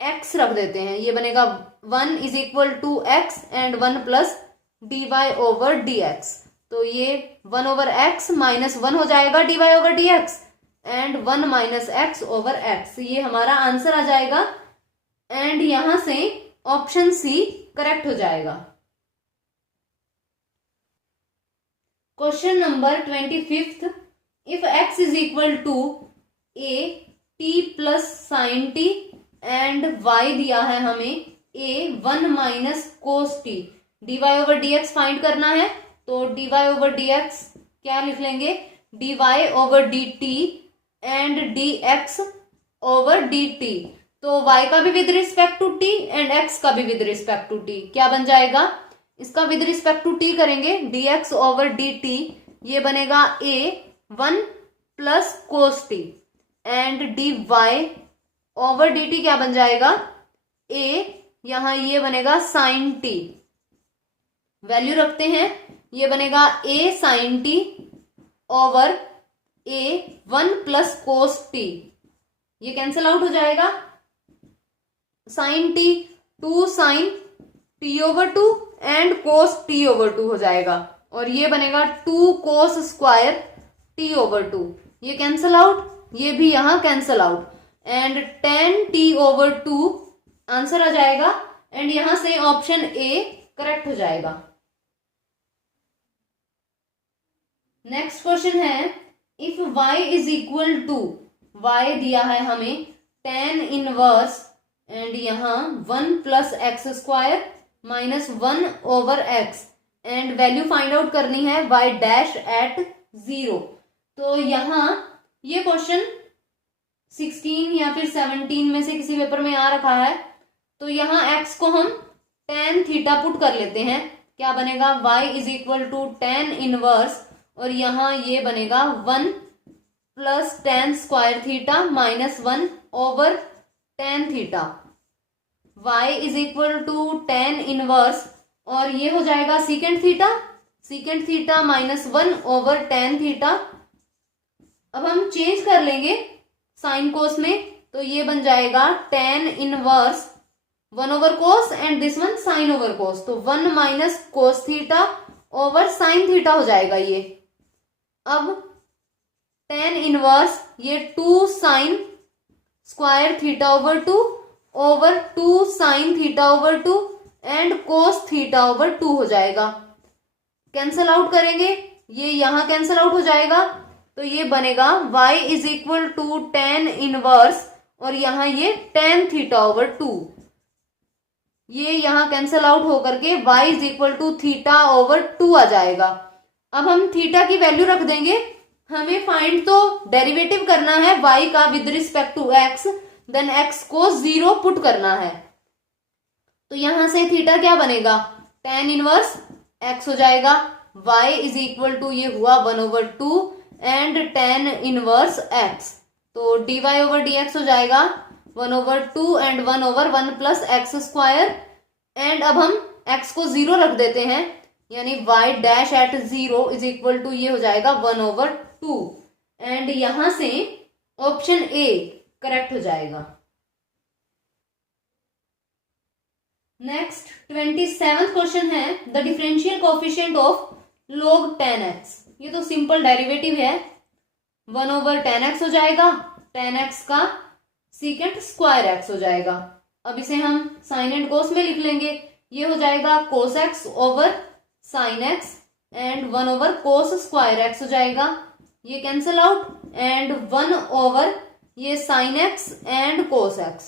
एक्स रख देते हैं, ये बनेगा 1 is equal to x and 1 plus d y over d x. तो ये 1 ओवर एक्स माइनस 1 हो जाएगा d y over d x and 1 minus x over x, ये हमारा आंसर आ जाएगा। एंड यहां से ऑप्शन सी करेक्ट हो जाएगा। Question number 25, if x is equal to a t plus sine t and y दिया है हमें a 1 minus cos t, d y over d x find करना है। तो d y over d x क्या लिख लेंगे, d y over d t and d x over d t. तो y का भी with respect to t and x का भी विद रिस्पेक्ट टू t, क्या बन जाएगा, इसका विद रिस्पेक्ट टू t करेंगे dx ओवर dt, ये बनेगा a 1 plus cos t and dy over dt क्या बन जाएगा, a यहां ये बनेगा साइन t, वैल्यू रखते हैं, ये बनेगा a sine t over a 1 plus cos t, ये कैंसिल आउट हो जाएगा, sine t 2 sine t over 2 and cos t over 2 हो जाएगा, और ये बनेगा 2 कोस स्क्वायर t ओवर 2, ये कैंसिल आउट, ये भी यहां cancel out and tan t over 2 answer आ जाएगा। एंड यहां से ऑप्शन ए करेक्ट हो जाएगा। नेक्स्ट क्वेश्चन है, if y is equal to, y दिया है हमें tan इनवर्स एंड यहां 1 plus x square minus 1 over x and value find out करनी है y डैश एट 0। तो यहां ये क्वेश्चन 16 या फिर 17 में से किसी पेपर में आ रखा है। तो यहां x को हम tan थीटा पुट कर लेते हैं, क्या बनेगा, y is equal to tan inverse और यहां ये बनेगा 1 plus tan square theta minus 1 over tan theta, y is equal to tan inverse और ये हो जाएगा secant theta minus 1 over tan theta. अब हम चेंज कर लेंगे साइन कोस में, तो ये बन जाएगा tan inverse 1 over cos and this one sine over cos, तो 1 minus cos theta over sine theta हो जाएगा ये। अब tan इनवर्स ये 2 sine square theta over 2 over 2 sine theta over 2 and cos theta over 2 हो जाएगा, कैंसल आउट करेंगे, ये यहां कैंसल आउट हो जाएगा। तो ये बनेगा y is equal to tan inverse और यहां ये tan थीटा ओवर 2, ये यहां कैंसल आउट होकर के y is equal to theta over 2 आ जाएगा। अब हम थीटा की वैल्यू रख देंगे, हमें फाइंड तो डेरिवेटिव करना है y का with respect to x, then x को 0 पुट करना है। तो यहां से थीटा क्या बनेगा, tan इनवर्स x हो जाएगा, y इज इक्वल टू ये हुआ 1 over 2 and tan inverse x, तो dy ओवर dx हो जाएगा 1 over 2 and 1 over 1 plus x square. And अब हम x को 0 रख देते हैं, यानी y dash at 0 is equal to ये हो जाएगा 1 ओवर 2 एंड यहां से ऑप्शन ए करेक्ट हो जाएगा। नेक्स्ट 27th क्वेश्चन है, the differential coefficient of log tan x, ये तो सिंपल डेरिवेटिव है, 1 ओवर tan x हो जाएगा, tan x का सीकेंट स्क्वायर x हो जाएगा। अब इसे हम साइन एंड कोस में लिख लेंगे, ये हो जाएगा cos x over sine x and 1 over cos square x हो जाएगा, ये कैंसिल आउट एंड 1 ओवर ये sine x and cos x,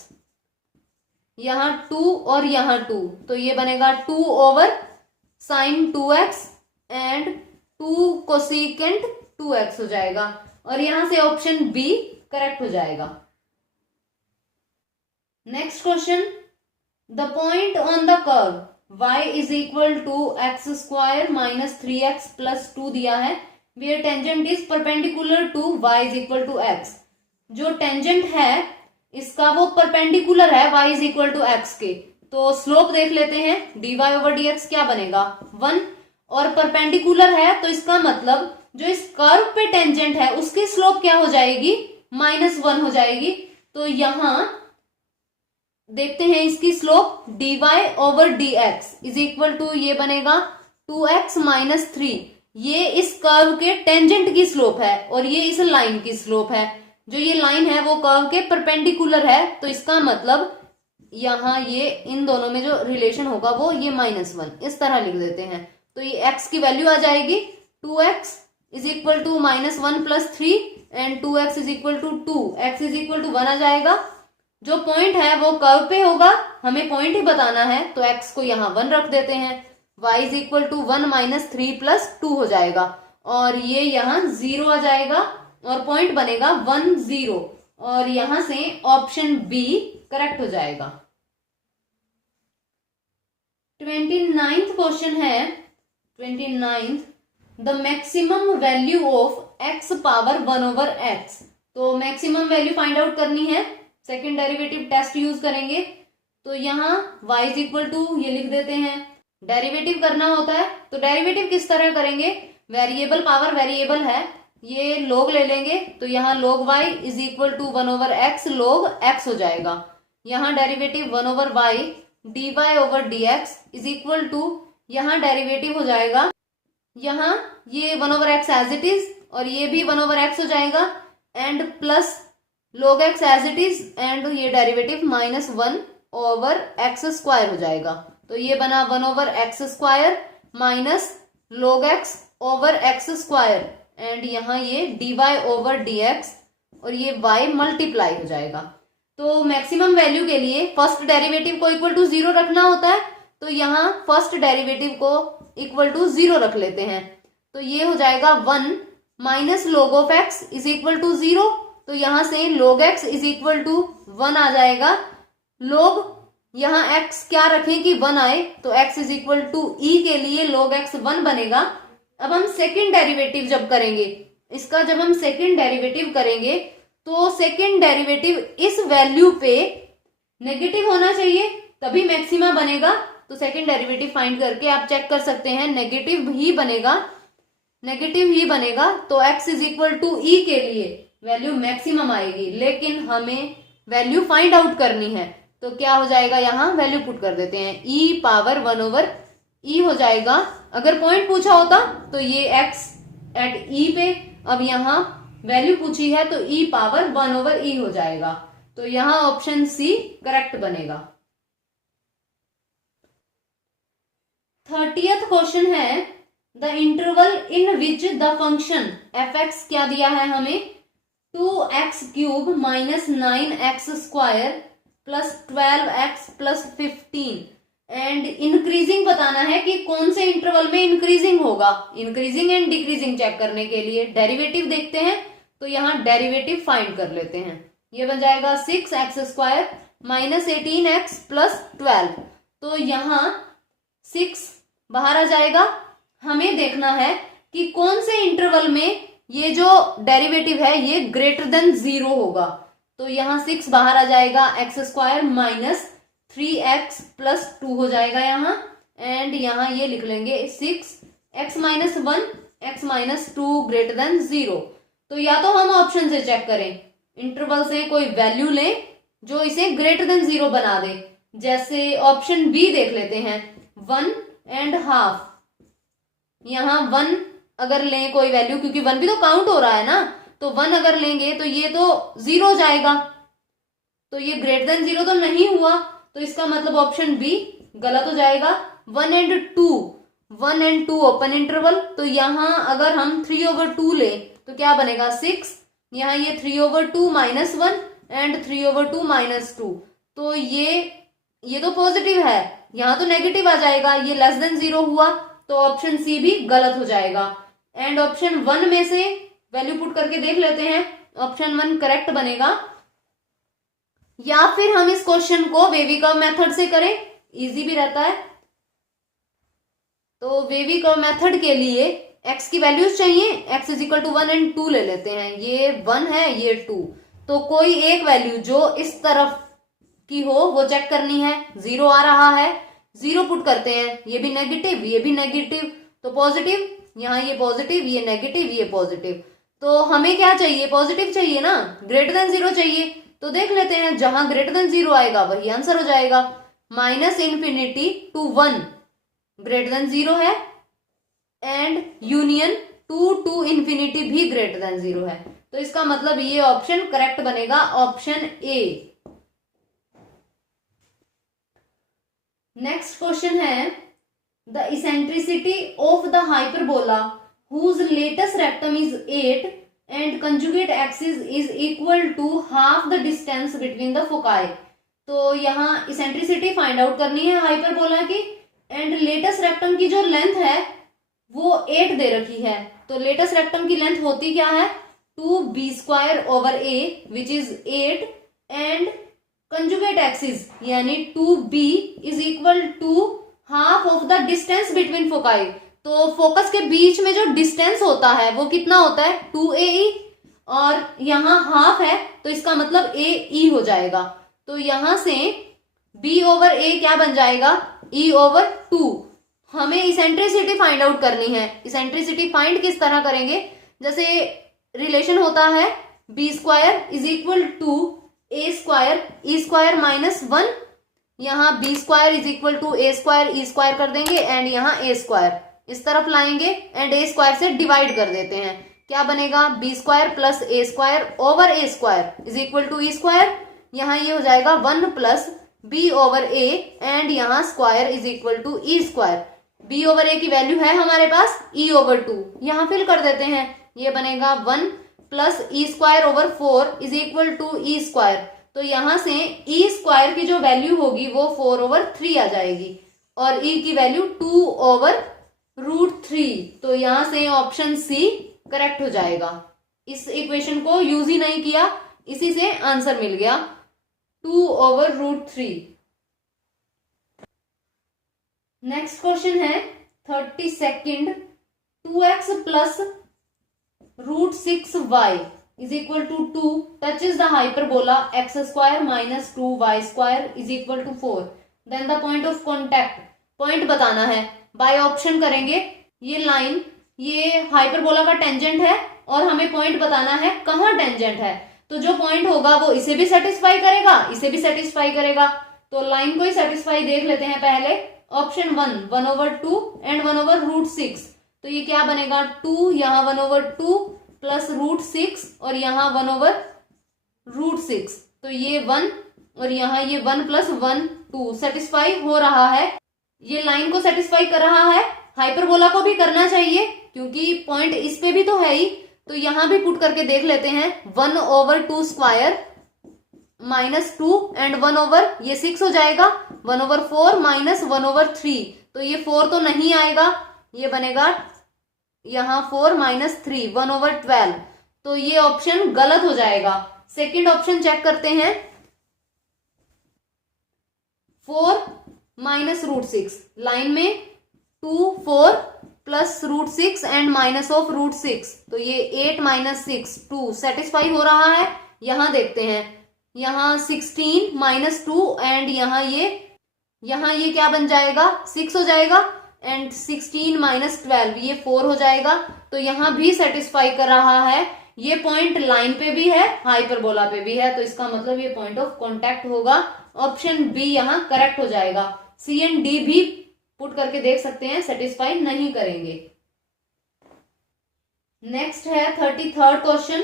यहां 2 और यहां 2, तो ये बनेगा 2 over sign 2x and 2 cosecant 2x हो जाएगा और यहां से ऑप्शन बी करेक्ट हो जाएगा। Next question, the point on the curve y is equal to x square minus 3x plus 2 दिया है, where tangent is perpendicular to y is equal to x, जो टेंजेंट है इसका वो परपेंडिकुलर है y is equal to x के। तो slope देख लेते हैं, dy ओवर dx क्या बनेगा 1 और परपेंडिकुलर है, तो इसका मतलब जो इस कर्व पे टेंजेंट है उसकी स्लोप क्या हो जाएगी -1 हो जाएगी। तो यहां देखते हैं इसकी slope, dy over dx is equal to ये बनेगा 2x माइनस 3। ये इस कर्व के टेंजेंट की स्लोप है और ये इस लाइन की स्लोप है। जो ये लाइन है वो कर्व के परपेंडिकुलर है, तो इसका मतलब यहाँ ये इन दोनों में जो रिलेशन होगा वो ये -1 इस तरह लिख देते हैं। तो ये x की वैल्यू आ जाएगी 2x is equal to -1 plus 3 and 2x is equal to 2, x is equal to 1 आ जाएगा। जो पॉइंट है वो कर्व पे होगा, हमें पॉइंट ही बताना है, तो x को यहाँ 1 रख देते हैं। y is equal to 1 minus 3 plus 2 हो जाएगा और ये यहाँ 0 आ जाएगा और पॉइंट बनेगा 1 0 और यहां से ऑप्शन बी करेक्ट हो जाएगा। 29th क्वेश्चन है, 29th, the maximum value of x power 1 over x। तो मैक्सिमम वैल्यू फाइंड आउट करनी है, सेकेंड डेरिवेटिव टेस्ट यूज करेंगे। तो यहाँ y इज इक्वल टू ये लिख देते हैं, डेरिवेटिव करना होता है तो डेरिवेटिव किस तरह करेंगे, वेरिएबल पावर वेरिएबल है, ये log ले लेंगे तो यहाँ log y is equal to 1 over x log x हो जाएगा। यहाँ derivative 1 over y dy over dx is equal to यहाँ डेरिवेटिव हो जाएगा, यहाँ ये 1 over x as it is और ये भी 1 ओवर x हो जाएगा and plus log x as it is and ये डेरिवेटिव -1 ओवर x स्क्वायर हो जाएगा। तो ये बना 1 over x square minus log x over x square and यहाँ ये dy ओवर dx और ये y मल्टीप्लाई हो जाएगा। तो मैक्सिमम वैल्यू के लिए फर्स्ट डेरिवेटिव को इक्वल टू 0 रखना होता है, तो यहाँ फर्स्ट डेरिवेटिव को इक्वल टू 0 रख लेते हैं। तो ये हो जाएगा 1 minus log of x is equal to 0, तो यहां से log x is equal to 1 आ जाएगा। log यहाँ x क्या रखें कि 1 आए, तो x is equal to e के लिए log x 1 बनेगा। अब हम सेकेंड डेरिवेटिव जब करेंगे, इसका जब हम सेकेंड डेरिवेटिव करेंगे तो सेकेंड डेरिवेटिव इस वैल्यू पे नेगेटिव होना चाहिए तभी मैक्सिमा बनेगा। तो सेकेंड डेरिवेटिव फाइंड करके आप चेक कर सकते हैं, नेगेटिव ही बनेगा, नेगेटिव ही बनेगा। तो x इज इक्वल टू ई के लिए वैल्यू मैक्सिमम आएगी, लेकिन हमें वैल्यू फाइंड आउट करनी है। तो क्या हो जाएगा, यहाँ वैल्यू पुट कर देते हैं, e पावर 1 ओवर e हो जाएगा। अगर पॉइंट पूछा होता तो ये x एट e पे, अब यहाँ वैल्यू पूछी है तो e पावर 1 ओवर e हो जाएगा। तो यहाँ ऑप्शन सी करेक्ट बनेगा। 30th क्वेश्चन है, the interval in which the function f(x) क्या दिया है हमें, 2x cube minus 9x square plus 12x plus 15 and increasing बताना है कि कौन से इंटरवल में इंक्रीजिंग होगा। इंक्रीजिंग एंड डिक्रीजिंग चेक करने के लिए डेरिवेटिव देखते हैं, तो यहाँ डेरिवेटिव फाइंड कर लेते हैं। ये बन जाएगा 6x square minus 18x plus 12। तो यहाँ 6 बाहर आ जाएगा, हमें देखना है कि कौन से इंटरवल में ये जो डेरिवेटिव है ये ग्रेटर देन 0 होगा। तो यहाँ 6 बाहर आ जाएगा, x square minus 3x plus 2 हो जाएगा यहाँ, एंड यहाँ ये लिख लेंगे 6x minus 1 x minus 2 greater than 0। तो या तो हम ऑप्शन से चेक करें, इंटरवल से कोई वैल्यू लें जो इसे ग्रेटर देन 0 बना दे, जैसे ऑप्शन बी देख लेते हैं 1.5। यहाँ 1 अगर लें कोई वैल्यू, क्योंकि 1 भी तो काउंट हो रहा है ना, तो 1 अगर लेंगे तो ये तो 0 हो जाएगा, तो ये ग्रेटर देन 0 तो नहीं हुआ, तो इसका मतलब ऑप्शन बी गलत हो जाएगा। 1 एंड 2 ओपन इंटरवल, तो यहाँ अगर हम 3 ओवर 2 ले तो क्या बनेगा 6, यहाँ ये 3 over 2 minus 1 and 3 over 2 minus 2, तो ये तो पॉजिटिव है, यहाँ तो नेगेटिव आ जाएगा, ये लेस देन 0 हुआ, तो ऑप्शन सी भी गलत हो जाएगा। एंड ऑप्शन 1 में से वैल्यू पुट करके देख लेते हैं, ऑप्शन 1 करेक्ट बनेगा। या फिर हम इस क्वेश्चन को वेवी कर्व मेथड से करें, इजी भी रहता है। तो वेवी कर्व मेथड के लिए x की वैल्यूज चाहिए, x is equal to 1 and 2 ले लेते हैं, ये 1 है ये 2, तो कोई एक वैल्यू जो इस तरफ की हो वो चेक करनी है। 0 आ रहा है, 0 पुट करते हैं, ये भी नेगेटिव ये भी नेगेटिव, तो पॉजिटिव, यहाँ ये पॉजिटिव ये नेगेटिव ये पॉजिटिव, तो हमें क्या चाहिए, पॉजिटिव चाहिए ना, ग्रेटर देन 0 चाहिए, तो देख लेते हैं, जहां ग्रेटर देन 0 आएगा वही आंसर हो जाएगा। -इन्फिनिटी टू 1 ग्रेटर देन 0 है, एंड यूनियन 2 टू इन्फिनिटी भी ग्रेटर देन 0 है। तो इसका मतलब ये ऑप्शन करेक्ट बनेगा, ऑप्शन ए। नेक्स्ट क्वेश्चन है, the eccentricity of the hyperbola whose latest rectum is 8 and conjugate axis is equal to half the distance between the foci। तो यहाँ इसेंट्रिसिटी फाइंड आउट करनी है हाइपरबोला की, एंड लेटेस्ट रेक्टम की जो length है वो 8 दे रखी है। तो लेटेस्ट रेक्टम की लेंथ होती क्या है, 2b² which is 8 and conjugate axis यानी 2b is equal to half of the distance between foci. तो फोकस के बीच में जो डिस्टेंस होता है वो कितना होता है, 2ae, और यहाँ हाफ है तो इसका मतलब ae हो जाएगा। तो यहां से b/a क्या बन जाएगा, e/2। हमें इसेंट्रिसिटी फाइंड आउट करनी है। इसेंट्रिसिटी फाइंड किस तरह करेंगे, जैसे रिलेशन होता है b² is equal to a² e² -1, यहाँ b² is equal to a² e² कर देंगे, एंड यहाँ a² इस तरफ लाएंगे एंड a² से डिवाइड कर देते हैं। क्या बनेगा, b² plus a² is equal to e²। यहाँ ये हो जाएगा 1 प्लस b/a एंड यहाँ square is equal to e²। b/a की वैल्यू है हमारे पास e/2, यहाँ फिल कर देते हैं। ये बनेगा 1 plus e²/4 is equal to e²। तो यहाँ से e² की जो वैल्यू होगी वो 4/3 आ जाएगी, और e की वैल्यू 2/√3। तो यहां से ऑप्शन सी करेक्ट हो जाएगा। इस इक्वेशन को यूज ही नहीं किया, इसी से आंसर मिल गया 2/√3। नेक्स्ट क्वेश्चन है 32nd, 2x plus √6y is equal to 2 touches the hyperbola x² minus 2y² is equal to 4, then the point of contact, point बताना है। बाय ऑप्शन करेंगे, ये लाइन ये हाइपरबोला का टेंजेंट है और हमें पॉइंट बताना है कहाँ टेंजेंट है। तो जो पॉइंट होगा वो इसे भी सेटिस्फाई करेगा, इसे भी सेटिस्फाई करेगा। तो लाइन को ही सेटिस्फाई देख लेते हैं पहले। Option 1/2 and 1/√6। तो ये क्या बनेगा, 2 यहाँ 1/2 प्लस √6 और यहाँ 1/√6। तो ये 1 और यहाँ ये 1 प्लस 1 2 सेटिस्फाई हो रहा है। ये लाइन को सेटिस्फाई कर रहा है, हाइपरबोला को भी करना चाहिए क्योंकि पॉइंट इस पे भी तो है ही। तो यहां भी पुट करके देख लेते हैं। 1/2² -2 एंड 1/ ये 6 हो जाएगा, 1/4 माइनस 1/3। तो ये 4 तो नहीं आएगा, ये बनेगा यहाँ 4 - 3 1/12। तो ये ऑप्शन गलत हो जाएगा। सेकंड ऑप्शन चेक करते हैं, 4 - √6। लाइन में 2 4 प्लस √6 एंड माइनस ऑफ √6। तो ये 8 - 6 2 सेटिस्फाई हो रहा है। यहां देखते हैं, यहाँ 16 - 2 एंड यहाँ ये क्या बन जाएगा, 6 हो जाएगा, एंड 16 - 12 ये 4 हो जाएगा। तो यहाँ भी सेटिस्फाई कर रहा है। ये पॉइंट लाइन पे भी है, हाइपरबोला पे भी है। तो इसका मतलब ये पॉइंट ऑफ कॉन्टैक्ट होगा। ऑप्शन बी यहाँ करेक्ट हो जाएगा। सी एंड डी भी पुट करके देख सकते हैं, सेटिस्फाई नहीं करेंगे। नेक्स्ट है 33rd question,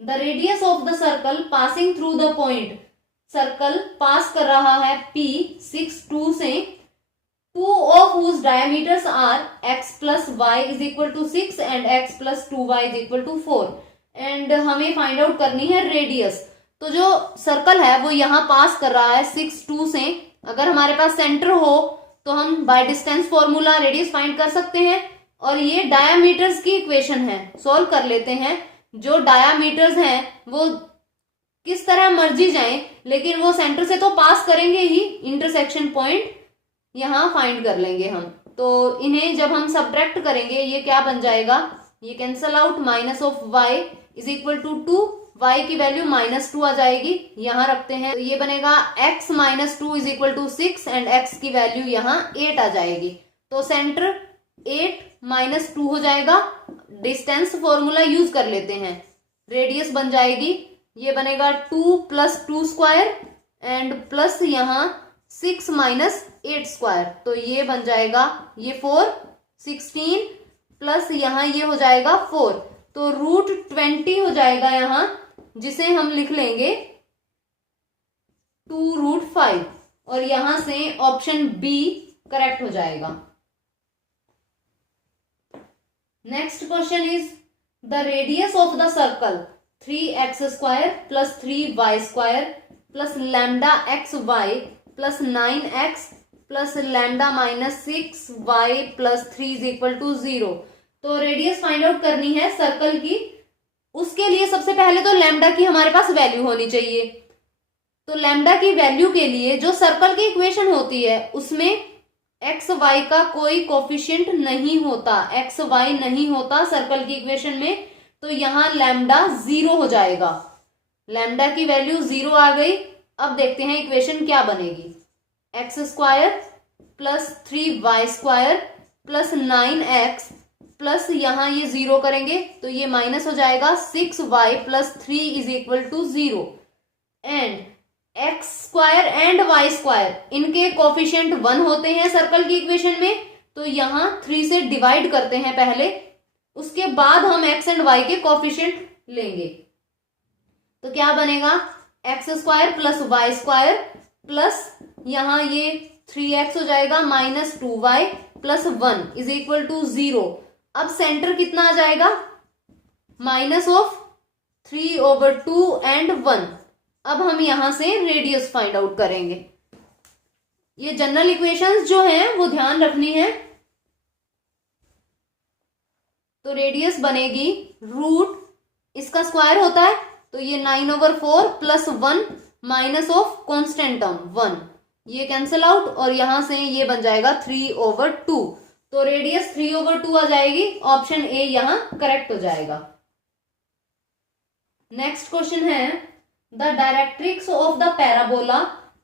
the radius of the circle passing through the point. Circle पास कर रहा है P 6 2 से, 2 of whose diameters are x plus y is equal to 6 and x plus 2y is equal to 4 and हमें find out करनी है radius. तो जो circle है वो यहाँ पास कर रहा है 6 2 से। अगर हमारे पास सेंटर हो तो हम by distance formula radius find कर सकते हैं। और ये डायामीटर्स की इक्वेशन है, सॉल्व कर लेते हैं। जो डायामीटर्स हैं वो किस तरह मर्जी जाएं, लेकिन वो सेंटर से तो पास करेंगे ही। इंटरसेक्शन पॉइंट यहाँ फाइंड कर लेंगे हम। तो इन्हें जब हम सब्ट्रैक्ट करेंगे ये क्या बन जाएगा, ये cancel out, minus of y is equal to 2, y की वैल्यू -2 आ जाएगी, यहाँ रखते हैं। तो ये बनेगा x - 2 is equal to 6 and x की वैल्यू यहाँ 8 आ जाएगी। तो सेंटर 8 - 2 हो जाएगा। डिस्टेंस फॉर्मूला यूज कर लेते हैं, रेडियस बन जाएगी ये बनेगा 2 प्लस 2 स्क्वायर एंड प्लस यहाँ 6 माइनस 8 स्क्वायर, तो ये बन जाएगा ये 4, 16 प्लस यहाँ ये हो जाएगा 4, तो √20 हो जाएगा यहाँ, जिसे हम लिख लेंगे 2√5 और यहां से ऑप्शन बी करेक्ट हो जाएगा। Next question is the radius of the circle 3x² plus 3y² plus lambda xy plus 9x plus lambda minus 6y plus 3 is equal to 0। तो रेडियस फाइंड आउट करनी है सर्कल की। उसके लिए सबसे पहले तो लैम्डा की हमारे पास वैल्यू होनी चाहिए। तो लैम्डा की वैल्यू के लिए जो सर्कल की इक्वेशन होती है उसमें एक्स वाई का कोई कोफिशिएंट नहीं होता, एक्स वाई नहीं होता सर्कल की इक्वेशन में, तो यहां लैम्डा 0 हो जाएगा। लैम्डा की वैल्यू 0 आ गई। अब देखते हैं इक्वेशन क्या बनेगी। x² plus 3y² plus 9x plus यहां ये 0 करेंगे तो ये माइनस हो जाएगा 6y plus 3 is equal to 0 and x² and y² इनके कोफिशिएंट 1 होते हैं सर्कल की इक्वेशन में, तो यहां 3 से डिवाइड करते हैं पहले, उसके बाद हम x एंड y के कोफिशिएंट लेंगे। तो क्या बनेगा x² प्लस y² प्लस यहां ये 3x हो जाएगा minus 2y plus 1 is equal to 0। अब सेंटर कितना आ जाएगा माइनस ऑफ 3/2 एंड 1। अब हम यहां से रेडियस फाइंड आउट करेंगे। ये जनरल इक्वेशंस जो हैं वो ध्यान रखनी है। तो रेडियस बनेगी रूट, इसका स्क्वायर होता है तो ये 9/4 plus 1 minus of constant term 1, ये कैंसिल आउट और यहां से ये बन जाएगा 3/2। तो रेडियस 3/2 आ जाएगी। ऑप्शन ए यहां करेक्ट हो जाएगा। नेक्स्ट क्वेश्चन है the directrix of the parabola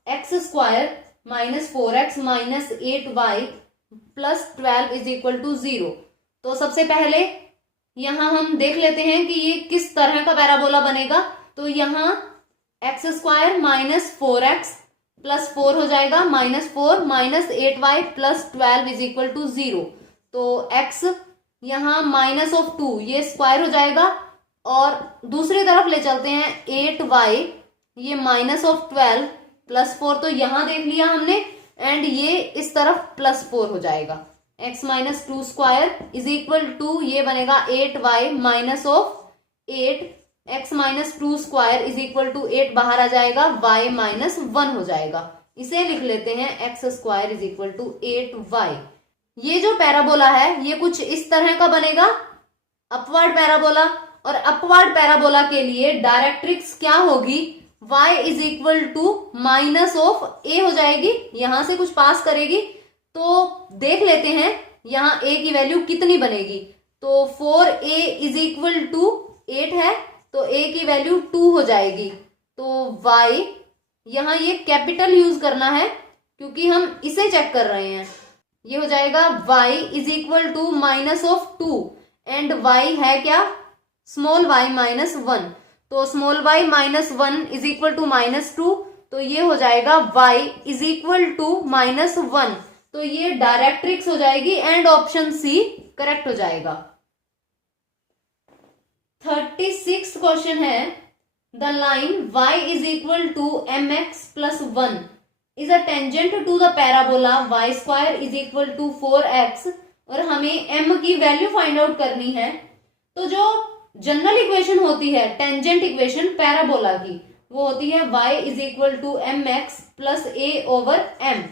x² minus 4x minus 8y plus 12 is equal to 0। तो सबसे पहले यहां हम देख लेते हैं कि ये किस तरह का पैराबोला बनेगा। तो यहां x² माइनस 4x प्लस 4 हो जाएगा minus 4 minus 8y plus 12 is equal to 0। तो x यहां माइनस ऑफ 2 ये स्क्वायर हो जाएगा और दूसरी तरफ ले चलते हैं 8y ये माइनस ऑफ 12 प्लस 4 तो यहां देख लिया हमने एंड ये इस तरफ प्लस 4 हो जाएगा। x minus 2 square is equal to ये बनेगा 8y minus of 8 x minus 2 square is equal to 8 बाहर आ जाएगा y माइनस 1 हो जाएगा। इसे लिख लेते हैं x² is equal to 8y। ये जो पैराबोला है ये कुछ इस तरह का बनेगा अपवर्ड पैराबोला, और अपवर्ड पैराबोला के लिए डायरेक्ट्रिक्स क्या होगी y is equal to minus of a हो जाएगी, यहां से कुछ पास करेगी। तो देख लेते हैं यहां a की वैल्यू कितनी बनेगी। तो 4a इज इक्वल टू 8 है तो a की वैल्यू 2 हो जाएगी। तो y यहां ये कैपिटल यूज करना है क्योंकि हम इसे चेक कर रहे हैं। ये हो जाएगा y is equal to minus of 2 and y है क्या स्मॉल y माइनस 1। तो small y minus 1 is equal to minus 2, तो ये हो जाएगा y is equal to minus 1। तो ये डायरेक्ट्रिक्स हो जाएगी एंड ऑप्शन सी करेक्ट हो जाएगा। 36 क्वेश्चन है the line y is equal to mx plus 1 is a tangent to the parabola y² is equal to 4x और हमें m की वैल्यू फाइंड आउट करनी है। तो जो जनरल इक्वेशन होती है टेंजेंट इक्वेशन पैराबोला की वो होती है y is equal to mx plus a/m।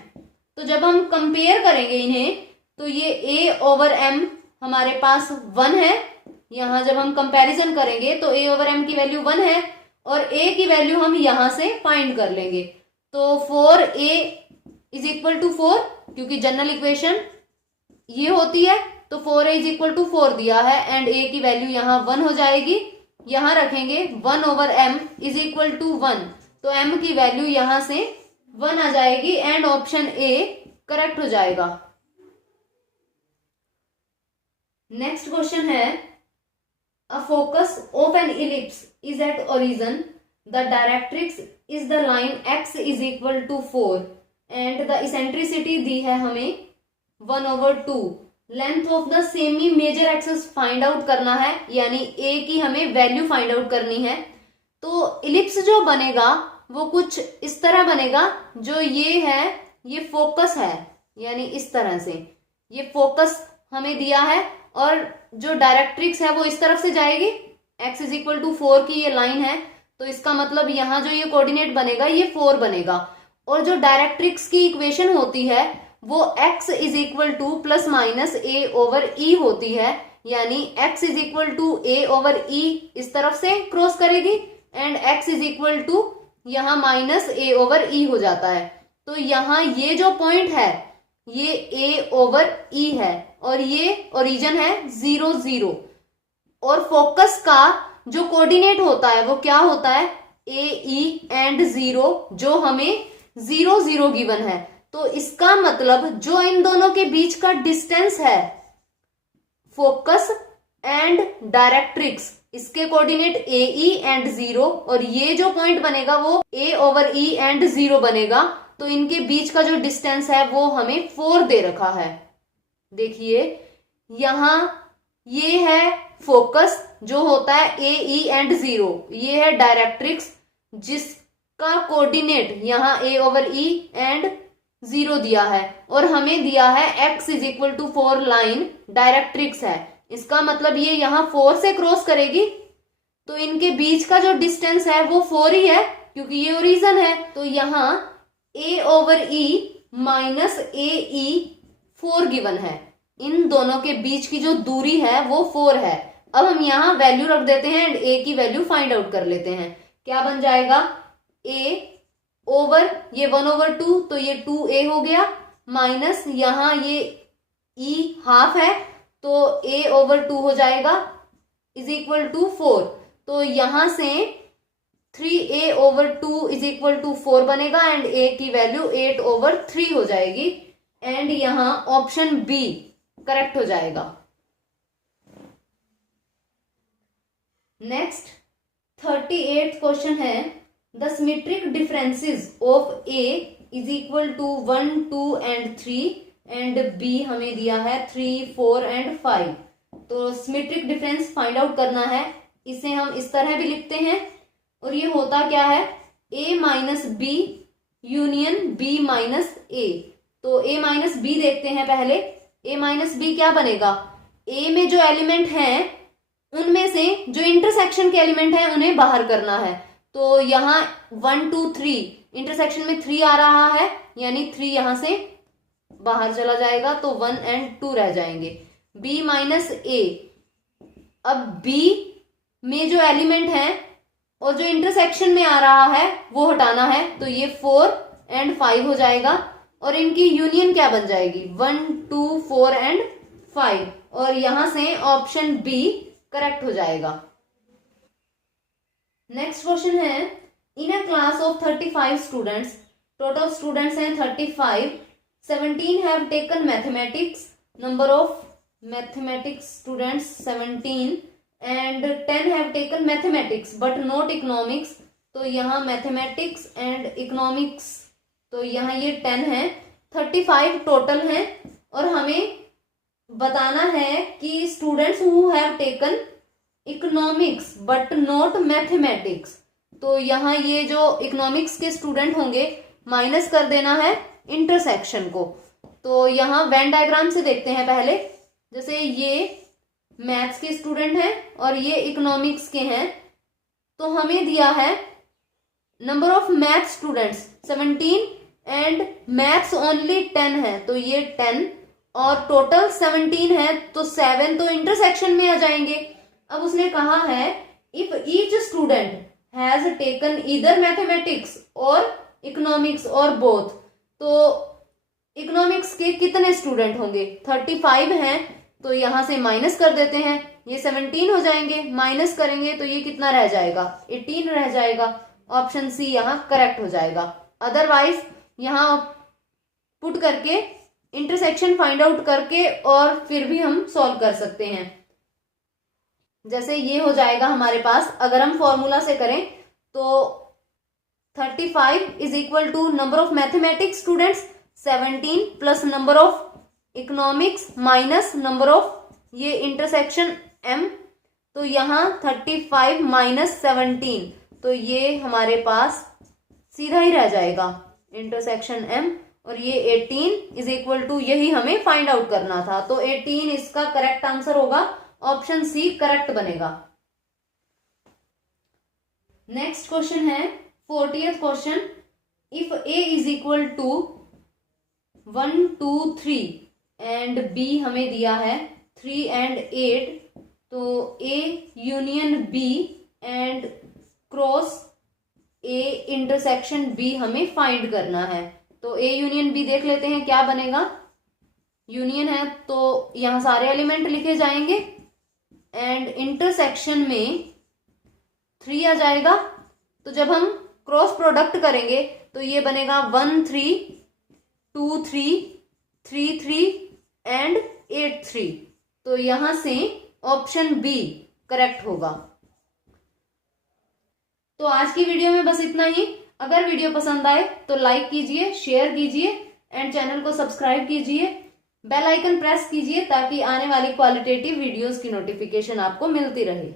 तो जब हम कंपेयर करेंगे इन्हें तो ये a/m हमारे पास 1 है। यहां जब हम कंपैरिजन करेंगे तो a/m की वैल्यू 1 है और a की वैल्यू हम यहां से फाइंड कर लेंगे। तो 4a इज इक्वल टू 4 क्योंकि जनरल इक्वेशन ये होती है तो 4a इज इक्वल टू 4 दिया है एंड a की वैल्यू यहां 1 हो जाएगी। यहां रखेंगे 1/m इज इक्वल टू 1, तो m की वैल्यू यहां से 1 आ जाएगी एंड ऑप्शन ए करेक्ट हो जाएगा। नेक्स्ट क्वेश्चन है a focus of an ellipse is at origin the directrix is the line x is equal to 4 and the eccentricity दी है हमें 1/2। Length of the semi major axis find out करना है, यानी a की हमें value find out करनी है। तो इलिप्स जो बनेगा वो कुछ इस तरह बनेगा, जो ये है ये फोकस है, यानी इस तरह से ये फोकस हमें दिया है, और जो डायरेक्ट्रिक्स है वो इस तरफ से जाएगी, x इज इक्वल टू 4 की ये लाइन है, तो इसका मतलब यहाँ जो ये कोऑर्डिनेट बनेगा ये 4 बनेगा। और जो डायरेक्ट्रिक्स की इक्वेशन होती है वो x is equal to plus minus a over e होती है, यानी x is equal to a over e इस तरफ से क्रॉस करेगी and x is equal to यहाँ माइनस a ओवर e हो जाता है। तो यहाँ ये जो पॉइंट है ये a ओवर e है और ये ओरिजिन है 0 0। और फोकस का जो कोऑर्डिनेट होता है वो क्या होता है a e एंड 0, जो हमें 0 0 गिवन है। तो इसका मतलब जो इन दोनों के बीच का डिस्टेंस है फोकस एंड डायरेक्ट्रिक्स, इसके कोऑर्डिनेट ए ई एंड 0, और ये जो पॉइंट बनेगा वो a ओवर e एंड 0 बनेगा। तो इनके बीच का जो डिस्टेंस है वो हमें 4 दे रखा है। देखिए यहां ये है फोकस जो होता है ए ई एंड 0, ये है डायरेक्ट्रिक्स जिसका कोऑर्डिनेट यहाँ a ओवर e एंड 0 दिया है, और हमें दिया है x is equal to 4 line directrix है। इसका मतलब ये यहाँ 4 से क्रॉस करेगी, तो इनके बीच का जो डिस्टेंस है वो 4 ही है क्योंकि ये ओरिजिन है। तो यहाँ a over e minus a e 4 given है, इन दोनों के बीच की जो दूरी है वो 4 है। अब हम यहाँ वैल्यू रख देते हैं एंड a की वैल्यू फाइंड आउट कर लेते हैं। क्या बन जाएगा a ओवर ये 1/2, तो ये 2a हो गया, माइनस यहाँ ये e हाफ है तो a ओवर 2 हो जाएगा इज इक्वल टू 4। तो यहां से 3a over 2 is equal to 4 बनेगा एंड a की वैल्यू 8 ओवर 3 हो जाएगी, एंड यहां ऑप्शन बी करेक्ट हो जाएगा। नेक्स्ट 38th क्वेश्चन है the symmetric differences of a is equal to 1 2 and 3 and b हमें दिया है 3 4 एंड 5। तो सिमेट्रिक डिफरेंस फाइंड आउट करना है, इसे हम इस तरह भी लिखते हैं, और ये होता क्या है a minus b union b minus a। तो a माइनस b देखते हैं पहले। a माइनस b क्या बनेगा, a में जो एलिमेंट हैं उनमें से जो इंटरसेक्शन के एलिमेंट हैं उन्हें बाहर करना है। तो यहाँ 1 2 3 इंटरसेक्शन में 3 आ रहा है, यानी 3 यहां से बाहर चला जाएगा तो 1 एंड 2 रह जाएंगे। b माइनस a, अब b में जो एलिमेंट है और जो इंटरसेक्शन में आ रहा है वो हटाना है, तो ये 4 एंड 5 हो जाएगा, और इनकी यूनियन क्या बन जाएगी 1 2 4 एंड 5, और यहां से ऑप्शन बी करेक्ट हो जाएगा। नेक्स्ट क्वेश्चन है in a class of 35 students, total students हैं 35, 17 have taken mathematics, number of mathematics students 17 and 10 have taken mathematics but not economics. तो यहाँ मैथमेटिक्स एंड इकोनॉमिक्स, तो यहाँ ये 10 है, 35 टोटल हैं, और हमें बताना है कि students who have taken economics but not mathematics. तो यहाँ ये जो इकोनॉमिक्स के स्टूडेंट होंगे माइनस कर देना है इंटरसेक्शन को। तो यहाँ वेन डायग्राम से देखते हैं पहले, जैसे ये मैथ्स के स्टूडेंट हैं और ये इकोनॉमिक्स के हैं, तो हमें दिया है number of math students 17 and maths only 10 है, तो ये 10, और टोटल 17 है तो 7 तो इंटरसेक्शन में आ जाएंगे। अब उसने कहा है if each student has taken either mathematics और इकोनॉमिक्स और बोथ, तो इकोनॉमिक्स के कितने स्टूडेंट होंगे 35 हैं, तो यहां से माइनस कर देते हैं, ये 17 हो जाएंगे, माइनस करेंगे तो ये कितना रह जाएगा 18 रह जाएगा। ऑप्शन सी यहाँ करेक्ट हो जाएगा। अदरवाइज यहाँ पुट करके इंटरसेक्शन फाइंड आउट करके और फिर भी हम सॉल्व कर सकते हैं। जैसे ये हो जाएगा हमारे पास, अगर हम फॉर्मूला से करें तो 35 is equal to number of mathematics students 17 plus number of economics minus number of ये इंटरसेक्शन m। तो यहाँ 35 माइनस 17, तो ये हमारे पास सीधा ही रह जाएगा इंटरसेक्शन m। और ये 18 इज इक्वल टू, यही हमें फाइंड आउट करना था, तो 18 इसका करेक्ट आंसर होगा, ऑप्शन सी करेक्ट बनेगा। नेक्स्ट क्वेश्चन है 40th question, if a is equal to 1 2 3 and b हमें दिया है 3 एंड 8, तो a union b and cross a intersection b हमें फाइंड करना है। तो a यूनियन b देख लेते हैं क्या बनेगा। यूनियन है तो यहां सारे एलिमेंट लिखे जाएंगे एंड इंटरसेक्शन में 3 आ जाएगा। तो जब हम क्रॉस प्रोडक्ट करेंगे तो ये बनेगा 1 3 2 3 3 3 एंड 8 3। तो यहां से ऑप्शन बी करेक्ट होगा। तो आज की वीडियो में बस इतना ही। अगर वीडियो पसंद आए तो लाइक कीजिए, शेयर कीजिए एंड चैनल को सब्सक्राइब कीजिए, बेल आइकन प्रेस कीजिए ताकि आने वाली क्वालिटेटिव वीडियोस की नोटिफिकेशन आपको मिलती रहे।